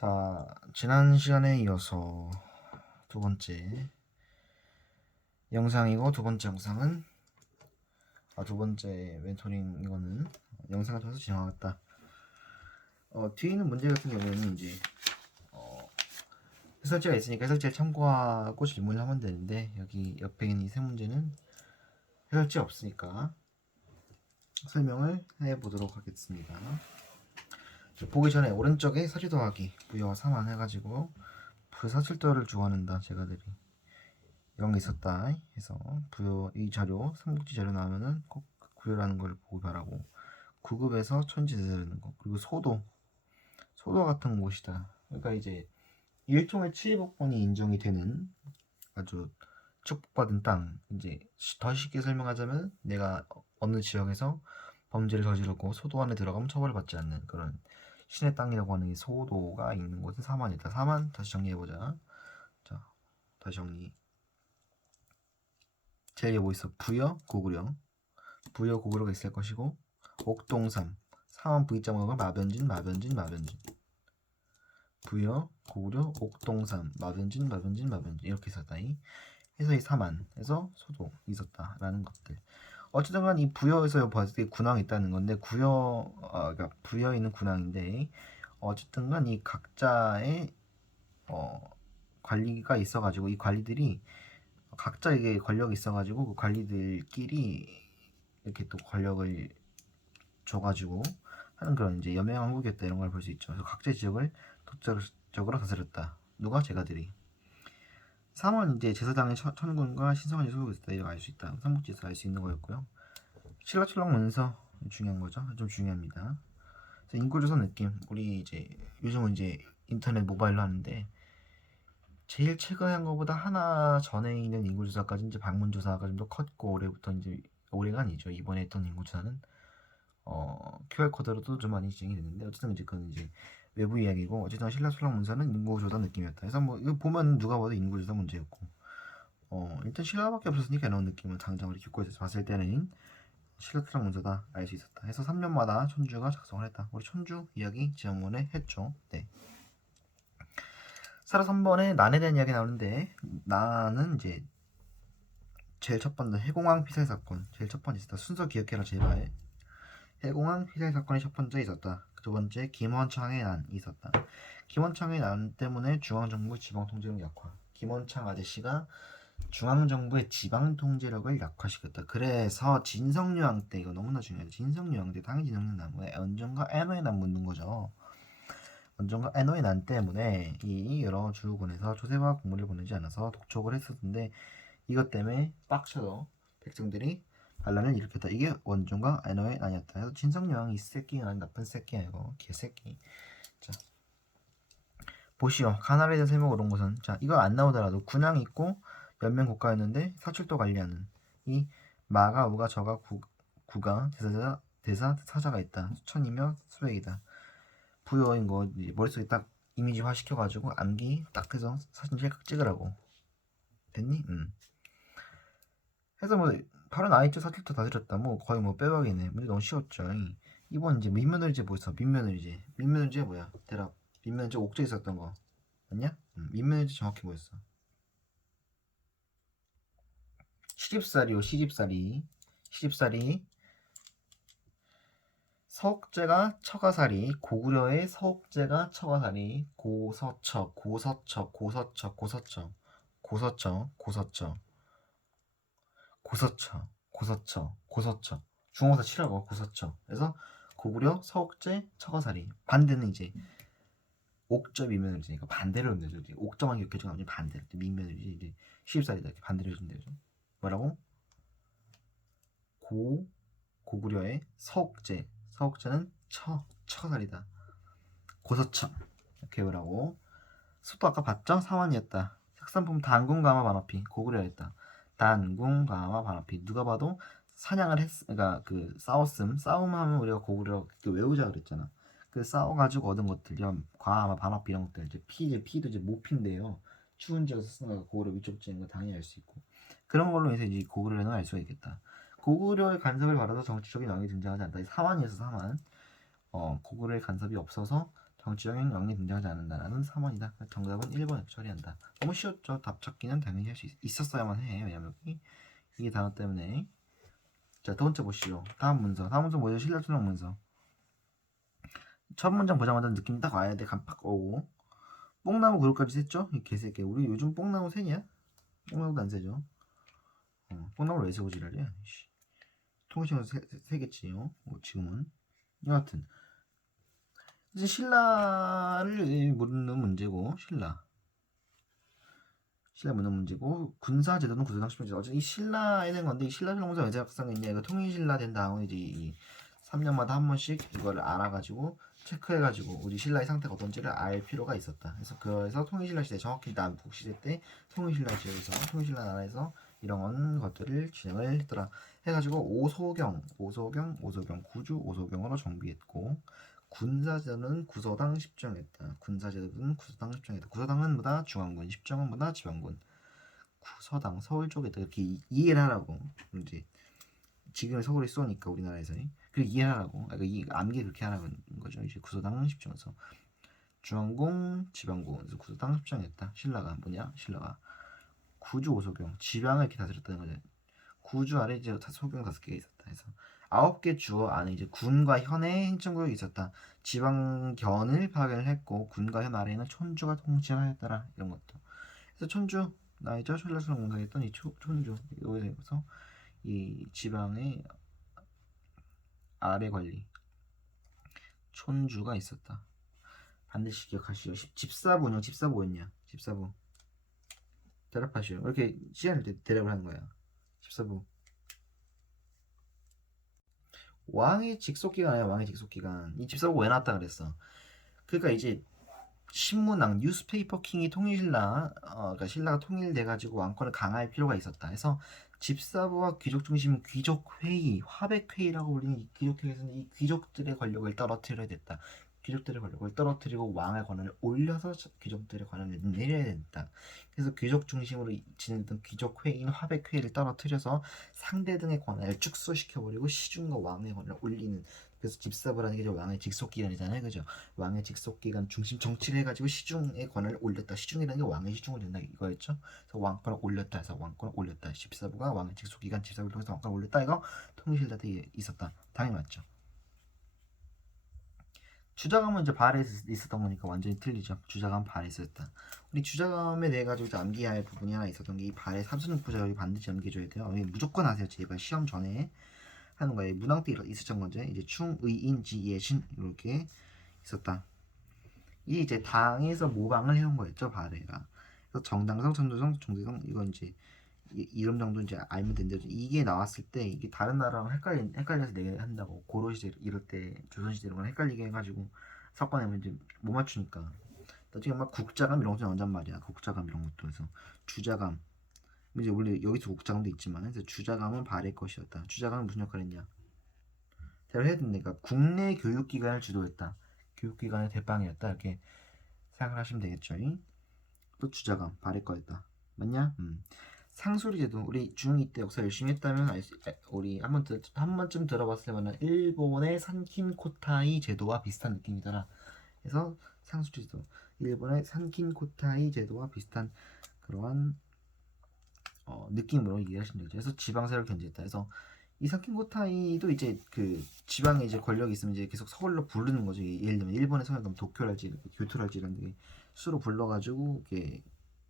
자, 지난 시간에 이어서 두 번째 영상이고, 두 번째 영상은 두 번째 멘토링 이거는 영상을 통해서 진행하겠다. 뒤에 있는 문제 같은 경우에는 이제 해설지가 있으니까 해설지를 참고하고 질문을 하면 되는데, 여기 옆에 있는 이 세 문제는 해설지 없으니까 설명을 해보도록 하겠습니다. 보기 전에 오른쪽에 서지 더하기 부여와 3만 해가지고 부사칠도를 주관한다 제가들이 이런 게 있었다 해서 부여 이 자료 삼국지 자료 나오면은 꼭 구여라는 걸 보고 바라고 9급에서 천지되는 거 그리고 소도 같은 곳이다. 그러니까 이제 일종의 치의법권이 인정이 되는 아주 축복받은 땅. 이제 더 쉽게 설명하자면 내가 어느 지역에서 범죄를 저지르고 소도 안에 들어가면 처벌을 받지 않는 그런 신의 땅이라고 하는 이 소도가 있는 곳은 사만이다. 사만 다시 정리해보자. 자, 다시 정리. 제일 뭐 있어? 부여, 고구려. 부여, 고구려가 있을 것이고 옥동삼. 사만 V자목을 마변진. 부여, 고구려, 옥동삼, 마변진 이렇게 있었다니. 해서 이 사만에서 소도 있었다라는 것들. 어쨌든 간 이 부여에서 봤을 때 군왕이 있다는 건데 그러니까 부여에 있는 군왕인데 어쨌든 간 이 각자의 관리가 있어가지고 이 관리들이 각자에게 권력이 있어가지고 그 관리들끼리 이렇게 또 권력을 줘가지고 하는 그런 이제 연맹왕국이었다 이런 걸 볼 수 있죠. 그래서 각자 지역을 독자적으로 다스렸다. 누가? 제가들이. 3원 이제 제사장의 천군과 신성한이 소속있다 이거 알 수 있다. 삼국지에서 알 수 있는 거였고요. 신라철랑 문서 중요한 거죠. 좀 중요합니다. 그래서 인구조사 느낌 우리 이제 요즘은 이제 인터넷 모바일로 하는데 제일 최근에 한 거보다 하나 전에 있는 인구조사까지 이제 방문조사가 좀 더 컸고 올해부터 이제 올해가 아니죠. 이번에 했던 인구조사는 QR 코드로도 좀 많이 진행이 됐는데 어쨌든 이제 그건 이제 외부 이야기고 어쨌든 신라철랑 문서는 인구조사 느낌이었다. 그래서 뭐 이거 보면 누가 봐도 인구조사 문제였고 일단 신라밖에 없었으니까 이런 느낌을 당장 우리 교과에서 봤을 때는 신라철랑 문서다 알 수 있었다. 해서 3년마다 천주가 작성을 했다. 우리 천주 이야기 지난번에 했죠. 네. 사라 3번에 난에 대한 이야기 나오는데 난은 이제 제일 첫 번째 해공왕 피살 사건 제일 첫 번째 있었다. 순서 기억해라 제발. 해공왕 피살 사건이 첫 번째 있었다. 두 번째 김원창의 난이 있었다. 김원창의 난 때문에 중앙정부 지방통제력 약화. 김원창 아저씨가 중앙정부의 지방통제력을 약화시켰다. 그래서 진성유왕 때 이거 너무나 중요해요. 진성유왕 때 당연히 진성유왕 나무에 언젠가 에너의 난 묻는 거죠. 언젠가 에너의 난 때문에 이 여러 주군에서 조세와 공물을 보내지 않아서 독촉을 했었는데 이것 때문에 빡쳐서 백성들이 반란을 일으켰다. 이게 원종과 에너의 난이었다. 그래서 진성여왕이 이 새끼가 나쁜 새끼야 이거 개새끼. 자 보시오. 가나라에 대한 설명을 온 것은 자 이거 안 나오더라도 군왕이 있고 연맹 국가였는데 사출도 관리하는 이 마가 우가 저가 구가 대사 사자가 있다. 수천이며 수백이다. 부여인 거 머릿속에 딱 이미지화 시켜가지고 암기 딱 해서 사진 찍으라고 됐니? 해서 뭐 바로 나이트 사툴도 다 드렸다. 뭐 거의 뭐 빼박이네. 문제 너무 쉬웠죠. 이번 이제 민며느리제 뭐 있어? 민며느리제 뭐야? 대답. 민며느리제 옥죄 있었던 거 맞냐? 민며느리제 정확히 뭐였어? 시집살이요. 시집살이 서옥제가 처가살이 고구려의 서옥제가 처가살이 고서처 중국어사 치라고 고서처. 그래서 고구려 서옥제 처가살이 반대는 이제 옥저 민며느리니까 반대로 하면 되죠. 옥저만 기억해주면 아니 반대로 민며느리 이제 시집살이다 이렇게 반대로 해주면 되죠. 뭐라고? 고구려의 서옥제는 처가살이다. 고서처 이렇게 외우라고. 수도 아까 봤죠? 사원이었다. 색산품 단궁가마 반어피 고구려였다. 단궁가마 반어피 누가 봐도 사냥을 그러니까 그 싸움하면 우리가 고구려 외우자 그랬잖아. 그 싸워가지고 얻은 것들 과마 반어피 이런 것들 이제 피도 이제 모피인데요. 추운 지역에서 쓰는 거 고구려 위쪽 지는 거 당연히 알 수 있고 그런 걸로 해서 이제 고구려는 알 수가 있겠다. 고구려의 간섭을 받아서 정치적인 왕이 등장하지 않다. 사만이어서 사만. 고구려의 간섭이 없어서 정치적 영역이 등장하지 않는다라는 3번이다. 정답은 1번 이렇게 처리한다. 너무 쉬웠죠. 답 찾기는 당연히 할 수 있었어야만 해. 왜냐면 이게 단어 때문에. 자, 두 번째 보시죠. 다음 문서. 다음 문서 뭐죠? 신라초능 문서. 첫 문장 보자마자 느낌 딱 와야 돼. 깜빡 오고. 뽕나무 그룹까지 셌죠? 이 개새끼. 우리 요즘 뽕나무 세냐? 뽕나무도 안 세죠. 뽕나무를 왜 세고 지랄이야? 통신은 세겠지요. 지금은. 여하튼 이제 신라를 묻는 문제고 신라 묻는 문제고 군사 제도는 구조당 10년 어쨌든 이 신라에 대한 건데 이 신라 정부가 왜 작성했냐 이거 통일신라 된 다음에 이제 이 3년마다 한 번씩 이거를 알아가지고 체크해가지고 우리 신라의 상태가 어떤지를 알 필요가 있었다. 그래서 통일신라 시대 정확히 남북 시대 때 통일신라 지역에서 통일신라 나라에서 이런 것들을 진행을 했더라. 해가지고 오소경 구주 오소경으로 정비했고 군사제도는 구서당 10정했다. 군사제도는 구서당 10정했다. 구서당은 뭐다? 중앙군, 10정은 뭐다? 지방군. 구서당 서울 쪽에다 이렇게 이해를 하라고. 이제 지금 서울이 쏘니까 우리나라에서 그렇게 이해하라고. 그러니까 이 암기 그렇게 하라는 거죠. 이제 구서당 10정에서 중앙군, 지방군. 그래서 구서당 10정했다. 신라가 뭐냐? 신라가 구주 오소경 지방을 이렇게 다스렸다는 거죠. 구주 아래 이제 소경 5개가 있었다. 그래서 9개 주어 안에 이제 군과 현의 행정구역이 있었다. 지방견을 파견을 했고 군과 현 아래에는 촌주가 통치하였더라. 이런 것도. 그래서 촌주 나이죠. 신라수령 공사했던 이 촌주 여기서 이 지방의 아래 관리 촌주가 있었다. 반드시 기억하시오. 집사부냐? 집사부 뭐였냐? 집사부 대답하시오. 이렇게 시간을 때 대답을 하는 거야. 집사부 왕의 직속기간이야. 왕의 직속기간. 이 집사부가 왜 나왔다 그랬어? 그러니까 이제 신문왕 뉴스페이퍼 킹이 통일신라 그러니까 신라가 통일돼가지고 왕권을 강화할 필요가 있었다. 그래서 집사부와 귀족 중심 귀족회의 화백회의라고 불리는 이 귀족회의에서는 이 귀족들의 권력을 떨어뜨려야 됐다. 귀족들의 권력을 떨어뜨리고 왕의 권한을 올려서 귀족들의 권한을 내려야 된다. 그래서 귀족 중심으로 진행했던 귀족회의인 화백회의를 떨어뜨려서 상대 등의 권한을 축소시켜버리고 시중과 왕의 권한을 올리는. 그래서 집사부라는 게 왕의 직속기관이잖아요, 그죠? 왕의 직속기관 중심 정치를 해가지고 시중의 권한을 올렸다. 시중이라는 게 왕의 시중을 된다 이거였죠. 그래서 왕권을 올렸다 해서 왕권을 올렸다. 집사부가 왕의 직속기관 집사부를 통해서 왕권을 올렸다. 이거 통일신라 때 있었다. 당연히 맞죠. 주자감은 이제 발에 있었던 거니까 완전히 틀리죠. 주자감 발에 있었다. 우리 주자감에 대해 가지고 암기해야 할 부분이 하나 있었던 게 이 발에 3순부자 여기 반드시 암기해줘야 돼요. 무조건 하세요. 제발 시험 전에 하는 거예요. 문항 때 있었던 거죠. 이제 충의인지 예신 이렇게 있었다. 이 이제 당에서 모방을 해온 거였죠. 발해가. 그래서 정당성, 천도성, 종대성 이건 이제 이름 정도 이제 알면 된대요. 이게 나왔을 때 이게 다른 나라랑 헷갈려서 내게 한다고 고려시대 이럴 때 조선시대 이런 걸 헷갈리게 해가지고 사건에 이제 못 맞추니까 나중에 막 국자감 이런 것도 나온단 말이야. 국자감 이런 것도. 그래서 주자감 이제 원래 여기서 국자감도 있지만 그래서 주자감은 발의 것이었다. 주자감은 무슨 역할을 했냐? 대를 해야 된다니까. 국내 교육기관을 주도했다. 교육기관의 대빵이었다. 이렇게 생각하시면 되겠죠. 또 주자감 발의 거였다. 맞냐? 상수리제도 우리 중2 때 역사 열심히 했다면 우리 한 번쯤 들어봤을 때는 일본의 산킨코타이 제도와 비슷한 느낌이더라. 그래서 상수리제도 일본의 산킨코타이 제도와 비슷한 그러한 느낌으로 이해하시면 되죠. 그래서 지방세를 견제했다. 그래서 이 산킨코타이도 이제 그 지방에 이제 권력이 있으면 이제 계속 서울로 부르는 거죠. 예를 들면 일본의 서울 가면 도쿄랄지 교토랄지 이런 데 수로 불러가지고 이렇게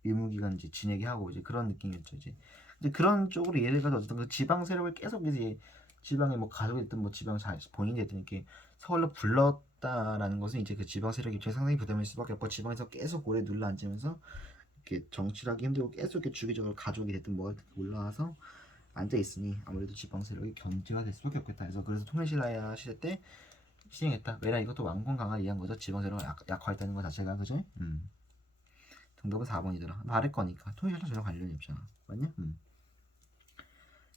의무기간 이제 지내게 하고 이제 그런 느낌이었죠. 이제 그런 쪽으로 이해를 해가지고 어쨌든 그 지방 세력을 계속 이제 지방에 뭐 가족이 됐든 뭐 지방 본인이 됐든 이렇게 서울로 불렀다라는 것은 이제 그 지방 세력 입장에 상당히 부담일 수밖에 없고 지방에서 계속 오래 눌러 앉으면서 이렇게 정치를 하기 힘들고 계속 이렇게 주기적으로 가족이 됐든 뭐가 됐든 올라와서 앉아 있으니 아무래도 지방 세력이 견제가 될 수밖에 없겠다. 그래서 통일신라 시대 때 시행했다. 왜냐 이것도 왕권 강화를 위한 거죠. 지방 세력을 약화했다는 것 자체가 그죠? 정답은 4번이더라. 말할 거니까. 통일신라 전혀 관련이 없잖아. 맞냐?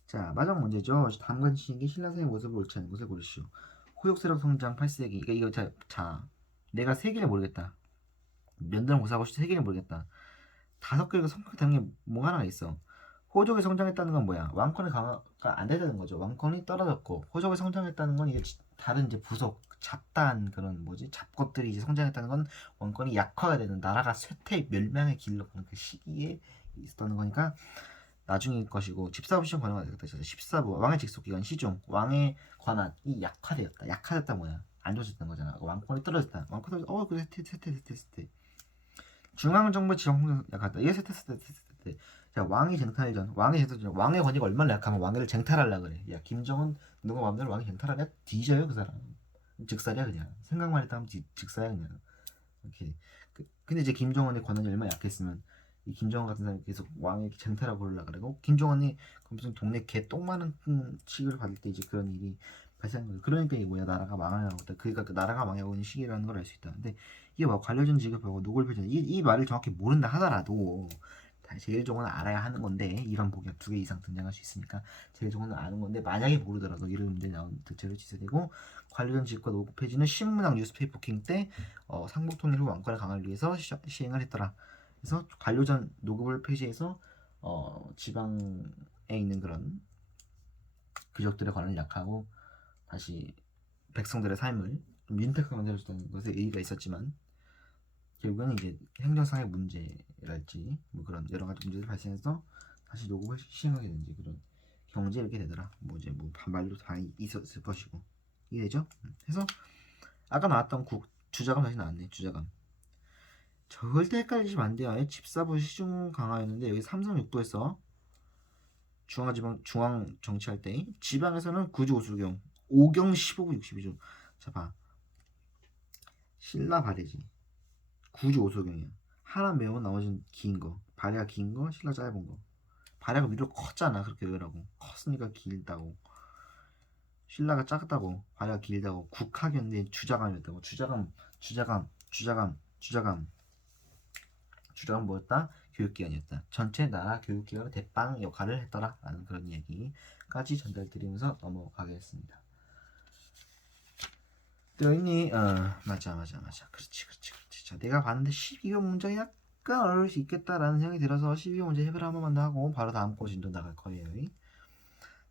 자, 마지막 문제죠. 다음과 시행기 신라사의 모습을 옳지 않은 것을 고르시오. 호역세력 성장 8세기. 그러니까 이거 자, 내가 세기를 모르겠다. 면담 고사하고 세기를 모르겠다. 5개가 성격하는 게 뭐 하나가 있어. 호족이 성장했다는 건 뭐야? 왕권의 강화가 안 되는 거죠. 왕권이 떨어졌고 호족이 성장했다는 건 이게 다른 이제 부속 잡다한 그런 잡것들이 이제 성장했다는 건 왕권이 약화가 되는 나라가 쇠퇴 멸망의 길로 가는 그 시기에 있었다는 거니까 나중일 것이고 집사부 시중 관여가 되겠다. 14부 왕의 직속 기간 시중 왕의 권한이 약화되었다. 약화됐다 뭐야? 안 좋아졌던 거잖아. 왕권이 떨어졌다. 왕권이 그래 쇠퇴 중앙정부 지정 약하다. 이게 쇠퇴 자 왕이 쟁탈전 왕의 권위가 얼마나 약하면 왕위를 쟁탈하려 그래. 야 김정은 누가 마음대로 왕이 쟁탈하냐? 뒤져요 그 사람. 즉살이야 그냥. 생각만 했다 하면 즉사야 그냥. 이렇게 근데 이제 김정은의 권한이 얼마나 약했으면 이 김정은 같은 사람이 계속 왕의 쟁탈하고 그러려 그러고 김정은이 무슨 동네 개 똥 많은 취급을 받을 때 이제 그런 일이 발생한 거죠. 그러니까 이게 뭐야 나라가 망하고 있다. 그러니까 그 나라가 망하고 있는 시기라는 걸 알 수 있다. 근데 이게 뭐 관료전 지급하고 노골 표준 이 말을 정확히 모른다 하더라도 제일 좋은 건 알아야 하는 건데 이런 보기가 2개 이상 등장할 수 있으니까 제일 좋은 건 아는 건데 만약에 모르더라도 이런 문제 나온 대체로 취소되고 관료전 지급과 노골 폐지는 신문왕 뉴스페이퍼 킹때 상복 통일 후 왕권의 강화를 위해서 시행을 했더라. 그래서 관료전 노급을 폐지해서 지방에 있는 그런 귀족들의 권한을 약하고 다시 백성들의 삶을 좀 윤택하게 만들어줬다는 것에 의의가 있었지만 결국은 이제 행정상의 문제랄지 뭐 그런 여러 가지 문제들이 발생해서 다시 노급을 시행하게 된지 그런 경제 이렇게 되더라. 뭐 이제 뭐 반발도 당연히 있었을 것이고 이해되죠? 그래서 아까 나왔던 주자감 다시 나왔네. 주자감 절대 헷갈리시면 안 돼요. 집사부 시중 강화였는데 여기 삼성 6부에서 중앙 정치할 때 지방에서는 구주 오수경 5경 15부 62조 자 신라 발해지 구주 오수경이야. 하나 매우면 나머지는 긴거 발해가 긴거 신라 짧은거 발해가 위로 컸잖아. 그렇게 외우라고 컸으니까 길다고 신라가 작다고 발해가 길다고 국학이었는데 주자감이었다고 주자감 뭐였다? 교육기관이었다. 전체 나라 교육기관의 대빵 역할을 했더라 라는 그런 이야기까지 전달드리면서 넘어가겠습니다. 되어있니? 맞아 그렇지 자 내가 봤는데 12호 문제 약간 어려울 수 있겠다라는 생각이 들어서 12호 문제 해결 한 번만 더 하고 바로 다음 꼬진도 나갈 거예요.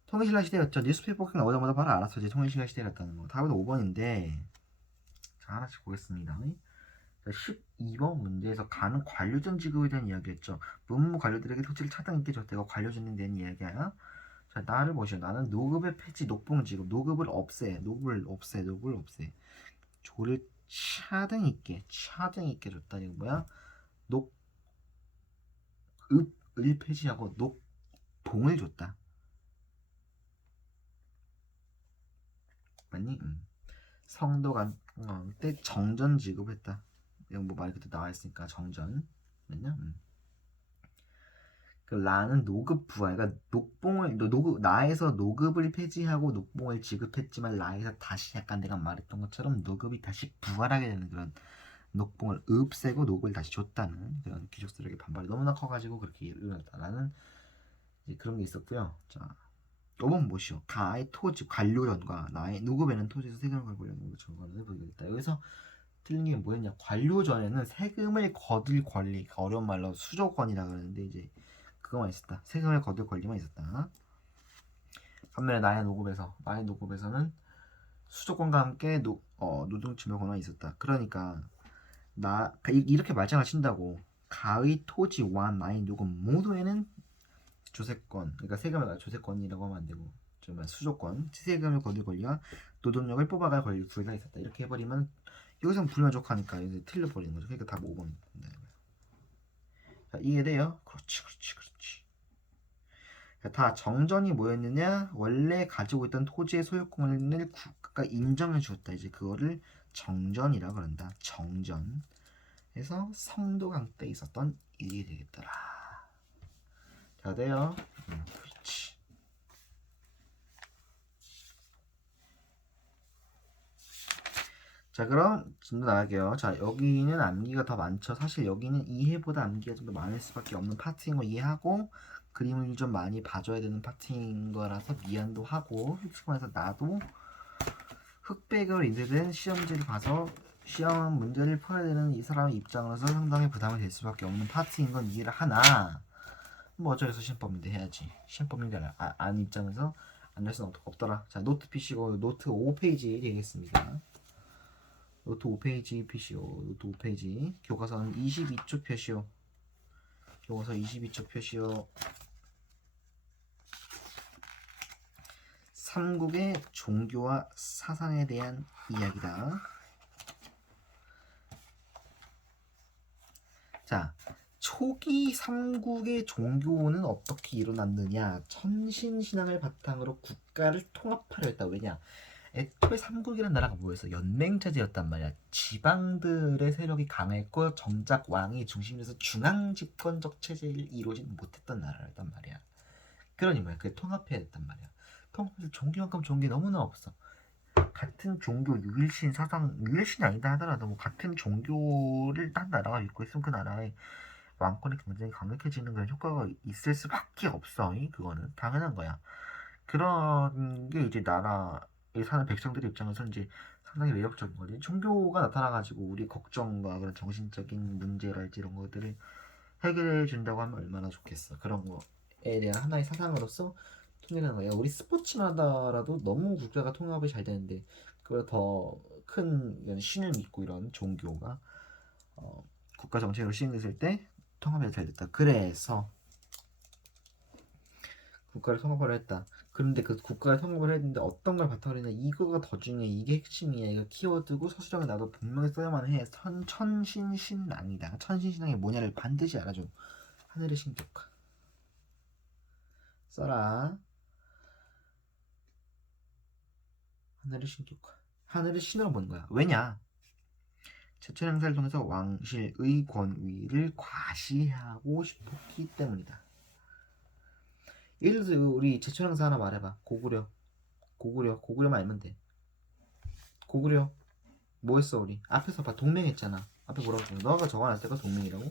통일신라 시대였죠. 뉴스페이퍼 나오자마자 바로 알았어. 이제 통일신라 시대였다는 거. 답은 5번인데 자 하나씩 보겠습니다. 12번 문제에서 가는 관료전 지급에 대한 이야기였죠. 문무 관료들에게 토지를 차등 있게 줬대가 관료전에 대한 이야기야. 자 나를 보시오. 나는 노급의 폐지, 녹봉 지급, 노급을 없애. 조를 차등 있게 줬다. 이거 뭐야? 녹읍을 폐지하고 녹봉을 줬다. 맞니? 성도간 때 정전 지급했다. 이거 뭐 말 그대로 나와 있으니까 정전. 맞냐? 그 라는 노급 부하, 그러니까 녹봉을 나에서 노급을 폐지하고 녹봉을 지급했지만 라에서 다시 약간 내가 말했던 것처럼 노급이 다시 부활하게 되는 그런 녹봉을 없애고 녹을 다시 줬다는 그런 귀족들에게 반발이 너무나 커가지고 그렇게 일어났다라는 이제 그런 게 있었고요. 자, 5번 보시오. 가의 토지 관료전과 나의 노급에는 토지에서 세금을 걸려는 정관을 보이겠다. 여기서 틀린 게 뭐였냐? 관료전에는 세금을 거둘 권리, 어려운 말로 수조권이라 그러는데 이제 그거만 있었다. 세금을 거둘 권리만 있었다. 반면에 나의 노급에서는 수조권과 함께 노동침해 권한이 있었다. 그러니까 이렇게 말장을 친다고 가의 토지와 나의 노급 모두에는 조세권, 그러니까 세금을 조세권이라고 하면 안 되고 정말 수조권, 세금을 거둘 권리와 노동력을 뽑아갈 권리 두 개가 있었다. 이렇게 해버리면 여기서 불만족하니까 이제 틀려버리는 거죠. 그러니까 답 5번. 자, 이해돼요? 그렇지. 다 정전이 뭐였느냐? 원래 가지고 있던 토지의 소유권을 국가가 인정해 주었다. 이제 그거를 정전이라고 그런다. 정전. 그래서 성도강 때 있었던 일이 되겠더라. 자, 돼요? 그렇지. 자, 그럼 좀 더 나갈게요. 자, 여기는 암기가 더 많죠. 사실 여기는 이해보다 암기가 좀 더 많을 수밖에 없는 파트인 거 이해하고 그림을 좀 많이 봐줘야 되는 파트인 거라서 미안도 하고 솔직히 나도 흑백으로 인쇄된 시험지를 봐서 시험 문제를 풀어야 되는 이 사람의 입장으로서 상당히 부담이 될 수밖에 없는 파트인 건 이해를 하나 뭐 어쩌겠어. 시험법인데 해야지. 시험법인데 안 입장에서 안 될 수는 없더라. 자, 노트 피시고 노트 5페이지 되겠습니다. 노트 5페이지 표시오. 노트 5페이지 교과서는 22쪽 표시오. 교과서 22쪽 표시오. 삼국의 종교와 사상에 대한 이야기다. 자, 초기 삼국의 종교는 어떻게 일어났느냐? 천신신앙을 바탕으로 국가를 통합하려 했다. 왜냐? 애초에 삼국이라는 나라가 뭐였어? 연맹체제였단 말이야. 지방들의 세력이 강했고 정작 왕이 중심에서 중앙 집권적 체제를 이루어지는 못했던 나라였단 말이야. 그러니 뭐야? 그게 통합해야 됐단 말이야. 통합해서 종교만큼 좋은 게 너무나 없어. 같은 종교 유일신 사상, 유일신이 아니다 하더라도 뭐 같은 종교를 딴 나라가 믿고 있으면 그 나라의 왕권이 굉장히 강력해지는 그런 효과가 있을 수밖에 없어. 그거는 당연한 거야. 그런 게 이제 나라에 사는 백성들 입장에서 이제 상당히 매력적인 거지. 종교가 나타나가지고 우리 걱정과 그런 정신적인 문제랄지 이런 것들을 해결해 준다고 하면 얼마나 좋겠어. 그런 거에 대한 하나의 사상으로서 통일하는 거야. 우리 스포츠만 하더라도 너무 국가가 통합이 잘 되는데 그걸 더 큰 신을 믿고 이런 종교가 국가 정책으로 시행됐을 때 통합이 잘 됐다. 그래서 국가를 통합을 했다. 그런데 그 국가를 통합을 했는데 어떤 걸 바탕으로 했냐? 이거가 더 중요해. 이게 핵심이야. 이거 키워드고 서술형에 나도 분명히 써야만 해. 천신신앙이다. 천신신앙이 뭐냐를 반드시 알아줘. 하늘의 신격화. 써라. 하늘의 신격화. 하늘의 신으로 보는 거야. 왜냐? 제천 행사를 통해서 왕실의 권위를 과시하고 싶었기 때문이다. 예를 들어서 우리 제천 행사 하나 말해봐. 고구려만 알면 돼. 고구려 뭐 했어 우리? 앞에서 봐. 동맹했잖아. 앞에 뭐라고 써? 너가 적어놨을 때가 동맹이라고?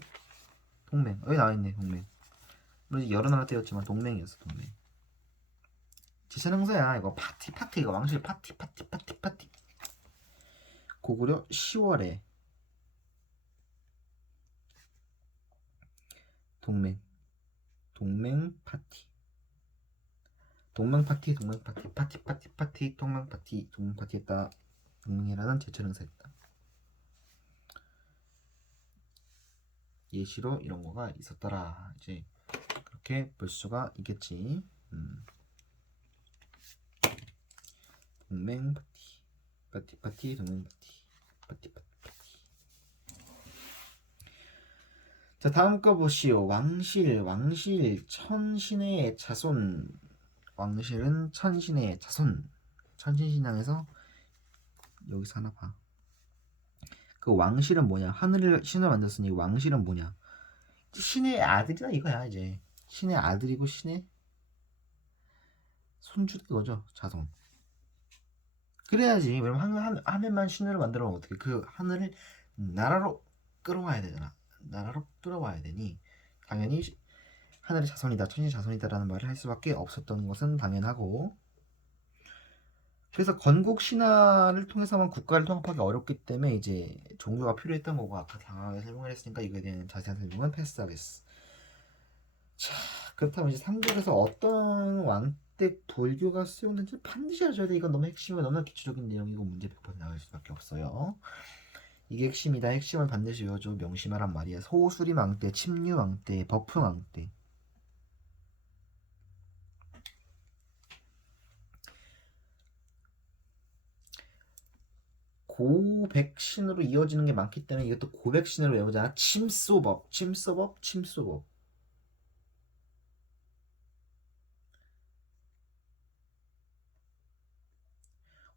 동맹. 여기 나와있네 동맹. 물론 여러 나라 때였지만 동맹이었어 동맹. 제천 행사야. 이거 파티 이거 왕실 파티. 고구려 10월에 동맹 파티 동맹 파티 했다. 동맹이라는 제천 행사했다. 예시로 이런 거가 있었더라. 이제 그렇게 볼 수가 있겠지. 동맹 파티 동맹 파티. 자, 다음 거 보시오. 왕실 천신의 자손. 왕실은 천신의 자손. 천신신앙에서 여기서 하나 봐. 그 왕실은 뭐냐? 신을 만들었으니 왕실은 뭐냐? 신의 아들이다 이거야 이제. 신의 아들이고 신의 손주인 거죠. 자손. 그래야지. 왜냐면 하늘만 신으로 만들어면 어떻게? 그 하늘을 나라로 끌어와야 되잖아. 나라로 끌어와야 되니 당연히 하늘의 자손이다, 천신의 자손이다라는 말을 할 수밖에 없었던 것은 당연하고. 그래서 건국 신화를 통해서만 국가를 통합하기 어렵기 때문에 이제 종교가 필요했던 거고 아까 당황하게 설명을 했으니까 이거에 대한 자세한 설명은 패스하겠어. 자, 그렇다면 이제 삼국에서 어떤 왕댁 불교가 수용된지 반드시 알아줘야 돼. 이건 너무 핵심이고 너무 기초적인 내용이고 문제 100% 나올 수밖에 없어요. 이게 핵심이다. 핵심을 반드시 외워줘. 명심하란 말이야. 소수림 왕때, 침류 왕때, 버프 왕때. 고백신으로 이어지는 게 많기 때문에 이것도 고백신으로 외우잖아. 침소법.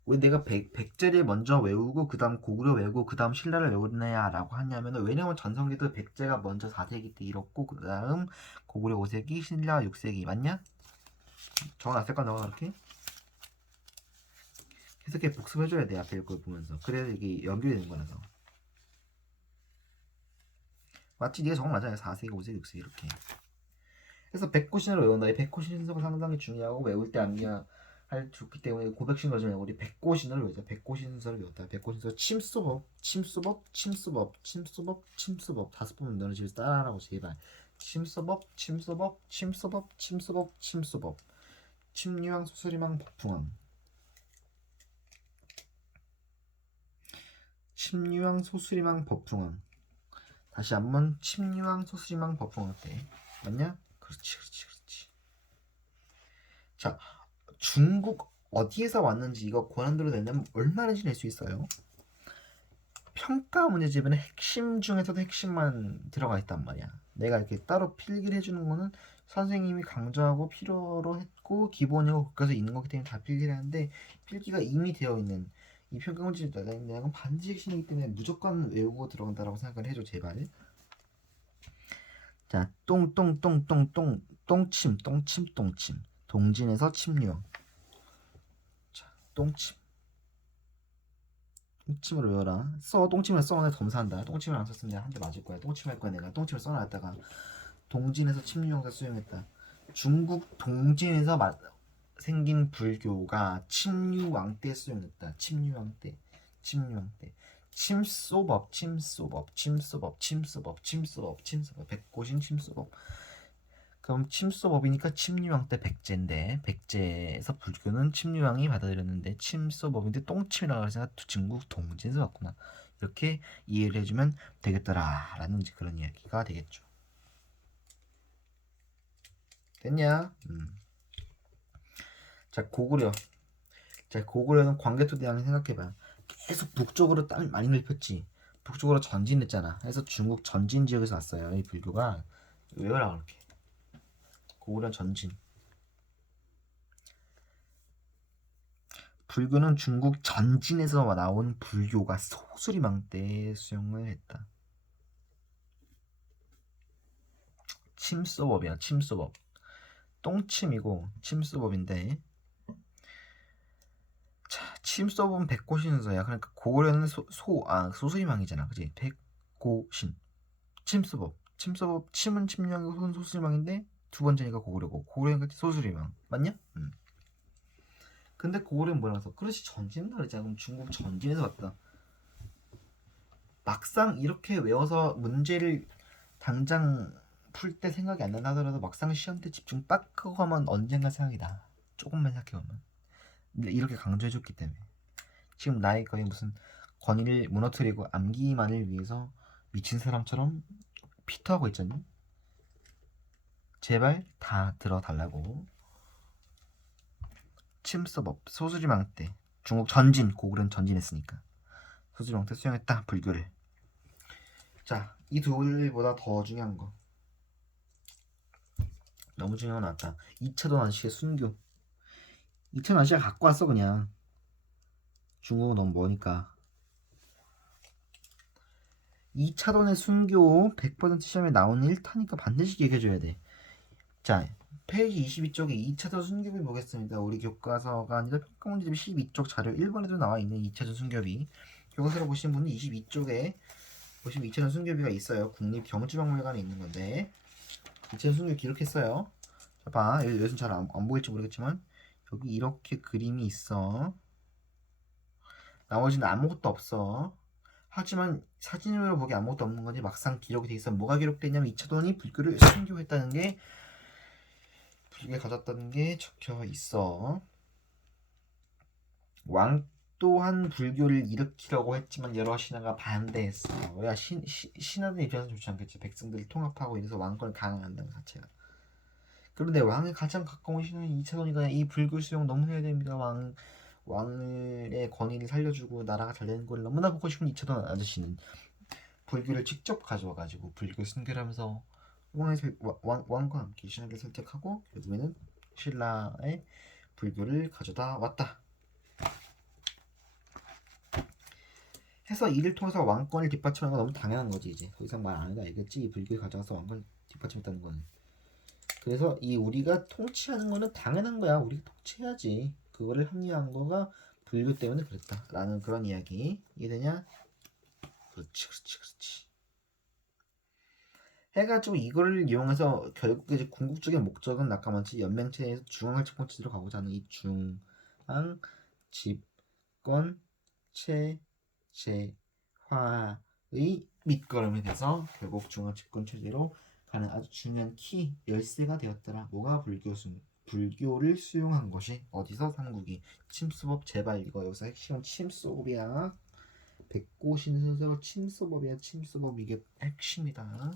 왜 내가 백제를 먼저 외우고 그 다음 고구려 외우고 그 다음 신라를 외우느냐 라고 하냐면 왜냐면 전성기도 백제가 먼저 4세기 때 잃었고 그 다음 고구려 5세기 신라 6세기 맞냐? 적어놨을까 너가 그렇게? 계속 이렇게 복습해줘야 돼 앞에 걸 보면서. 그래야 이게 연결이 되는 거라서. 맞지? 네가 적어놨잖아. 4세기 5세기 6세기 이렇게. 그래서 백고신으로 외운다. 이 백고신 순서가 상당히 중요하고 외울 때 암기할 좋기 때문에 고백신 거지 말고 우리 백고신을 외우자. 백고신 순서를 외웠다. 백고신 순서 침수법 5번 너는 집에서 따라하라고 제발. 침수법 침류왕 소수림왕 폭풍왕 침유왕 소수리망 법중왕. 다시 한번 침유왕 소수리망 법중왕 때 맞냐? 그렇지. 자, 중국 어디에서 왔는지 이거 권한대로 내려면 얼마든지 낼 수 있어요. 평가 문제집에는 핵심 중에서도 핵심만 들어가 있단 말이야. 내가 이렇게 따로 필기를 해주는 거는 선생님이 강조하고 필요로 했고 기본이고 교과서에 있는 거기 때문에 다 필기를 하는데 필기가 이미 되어 있는 이 평가 문제집에 내가 반드시 핵심이기 때문에 무조건 외우고 들어간다라고 생각을 해줘 제발. 자, 똥침 동진에서 침유형. 자, 똥침으로 외워라. 똥침을 써 내가 검사한다. 똥침을 안 썼으면 내가 한 대 맞을 거야. 똥침 할 거야 내가. 똥침을 써놨다가 동진에서 침유형사 수용했다. 중국 동진에서 생긴 불교가 침유왕 때 수용했다. 침유왕 때. 침소법. 백고신 침소법. 그럼 침소법이니까 침유왕 때 백제인데 백제에서 불교는 침유왕이 받아들였는데 침소법인데 똥침이라고 해서 중국 동진에서 왔구나. 이렇게 이해를 해주면 되겠더라라는 이제 그런 이야기가 되겠죠. 됐냐? 자, 고구려는 광개토대왕 생각해봐. 계속 북쪽으로 땅을 많이 넓혔지. 북쪽으로 전진했잖아. 그래서 중국 전진 지역에서 왔어요. 이 불교가. 외워라 그렇게. 고구려 전진. 불교는 중국 전진에서 나온 불교가 소수리망 때 수용을 했다. 침소법이야. 침소법. 똥침이고 침소법인데 자, 침소법은 백고신서야. 그러니까 고구려는 소수리망이잖아. 그지? 백고신. 침소법. 침은 침유하고 소는 소수리망인데 두 번째니까 고구려고 고구려니까 소수리망. 맞냐? 근데 고구려는 뭐라서? 그렇지 전진다 그랬잖아. 그럼 중국 전진에서 왔다. 막상 이렇게 외워서 문제를 당장 풀 때 생각이 안 난다 하더라도 막상 시험 때 집중 빡 하고 하면 언젠가 생각이 나. 조금만 생각해보면. 이렇게 강조해줬기 때문에. 지금 나의 거의 무슨 권위를 무너뜨리고 암기만을 위해서 미친 사람처럼 피터하고 있잖니? 제발 다 들어달라고. 침서법 소수리망 때 중국 전진 고구려는 전진했으니까 소수리망 때 수용했다 불교를. 자, 이 둘보다 더 중요한 거 너무 중요한 거 나왔다. 2차도 난시의 순교. 2차 난시가 갖고 왔어 그냥. 중국은 너무 머니까. 2차돈의 순교 100% 시험에 나오는 1타니까 반드시 얘기해줘야 돼. 자, 페이지 22쪽에 2차전 순교비 보겠습니다. 우리 교과서가 아니라 평가문제집 12쪽 자료 1번에도 나와 있는 2차전 순교비. 교과서를 보신 분은 22쪽에 보시면 2차전 순교비가 있어요. 국립경주박물관에 있는 건데 2차전 순교 기록했어요. 자, 봐. 여기서 잘 안 보일지 모르겠지만 여기 이렇게 그림이 있어. 나머지는 아무것도 없어. 하지만 사진으로 보기 아무것도 없는 거지 막상 기록이 돼 있어. 뭐가 기록되냐면 이차돈이 불교를 순교했다는 게 불교에 가졌다는 게 적혀 있어. 왕 또한 불교를 일으키려고 했지만 여러 신하가 반대했어. 야, 신하들 입장에서 좋지 않겠지. 백성들을 통합하고 이래서 왕권을 강화한다는 것 자체가. 그런데 왕에 가장 가까운 신하는 이차돈이가 이 불교 수용 너무 해야 됩니다. 왕의 권위를 살려주고 나라가 잘 되는 걸 너무나 보고 싶은 이차돈 아저씨는 불교를 직접 가져와가지고 불교 순교를 하면서 왕과 함께 신하를 설득하고 결국에는 신라의 불교를 가져다 왔다. 해서 이를 통해서 왕권을 뒷받침하는 건 너무 당연한 거지. 이제 더 이상 말 안 해도 알겠지. 이 불교를 가져와서 왕권을 뒷받침했다는 거는. 그래서 이 우리가 통치하는 거는 당연한 거야. 우리가 통치해야지. 그거를 합리화한 거가 불교 때문에 그랬다 라는 그런 이야기. 이해되냐? 그렇지. 해가지고 이거를 이용해서 결국 이제 궁극적인 목적은 아까 말했지 연맹체에서 중앙을 첫 번째로 가고자 하는 이 중앙 집권 체제화의 밑거름이 돼서 결국 중앙 집권 체제로 가는 아주 중요한 키 열쇠가 되었더라. 뭐가 불교를 수용한 것이 어디서 삼국이 침수법 제발 이거 여기서 핵심은 침수법이야. 백고신 순서로 침수법이야. 침수법 이게 핵심이다.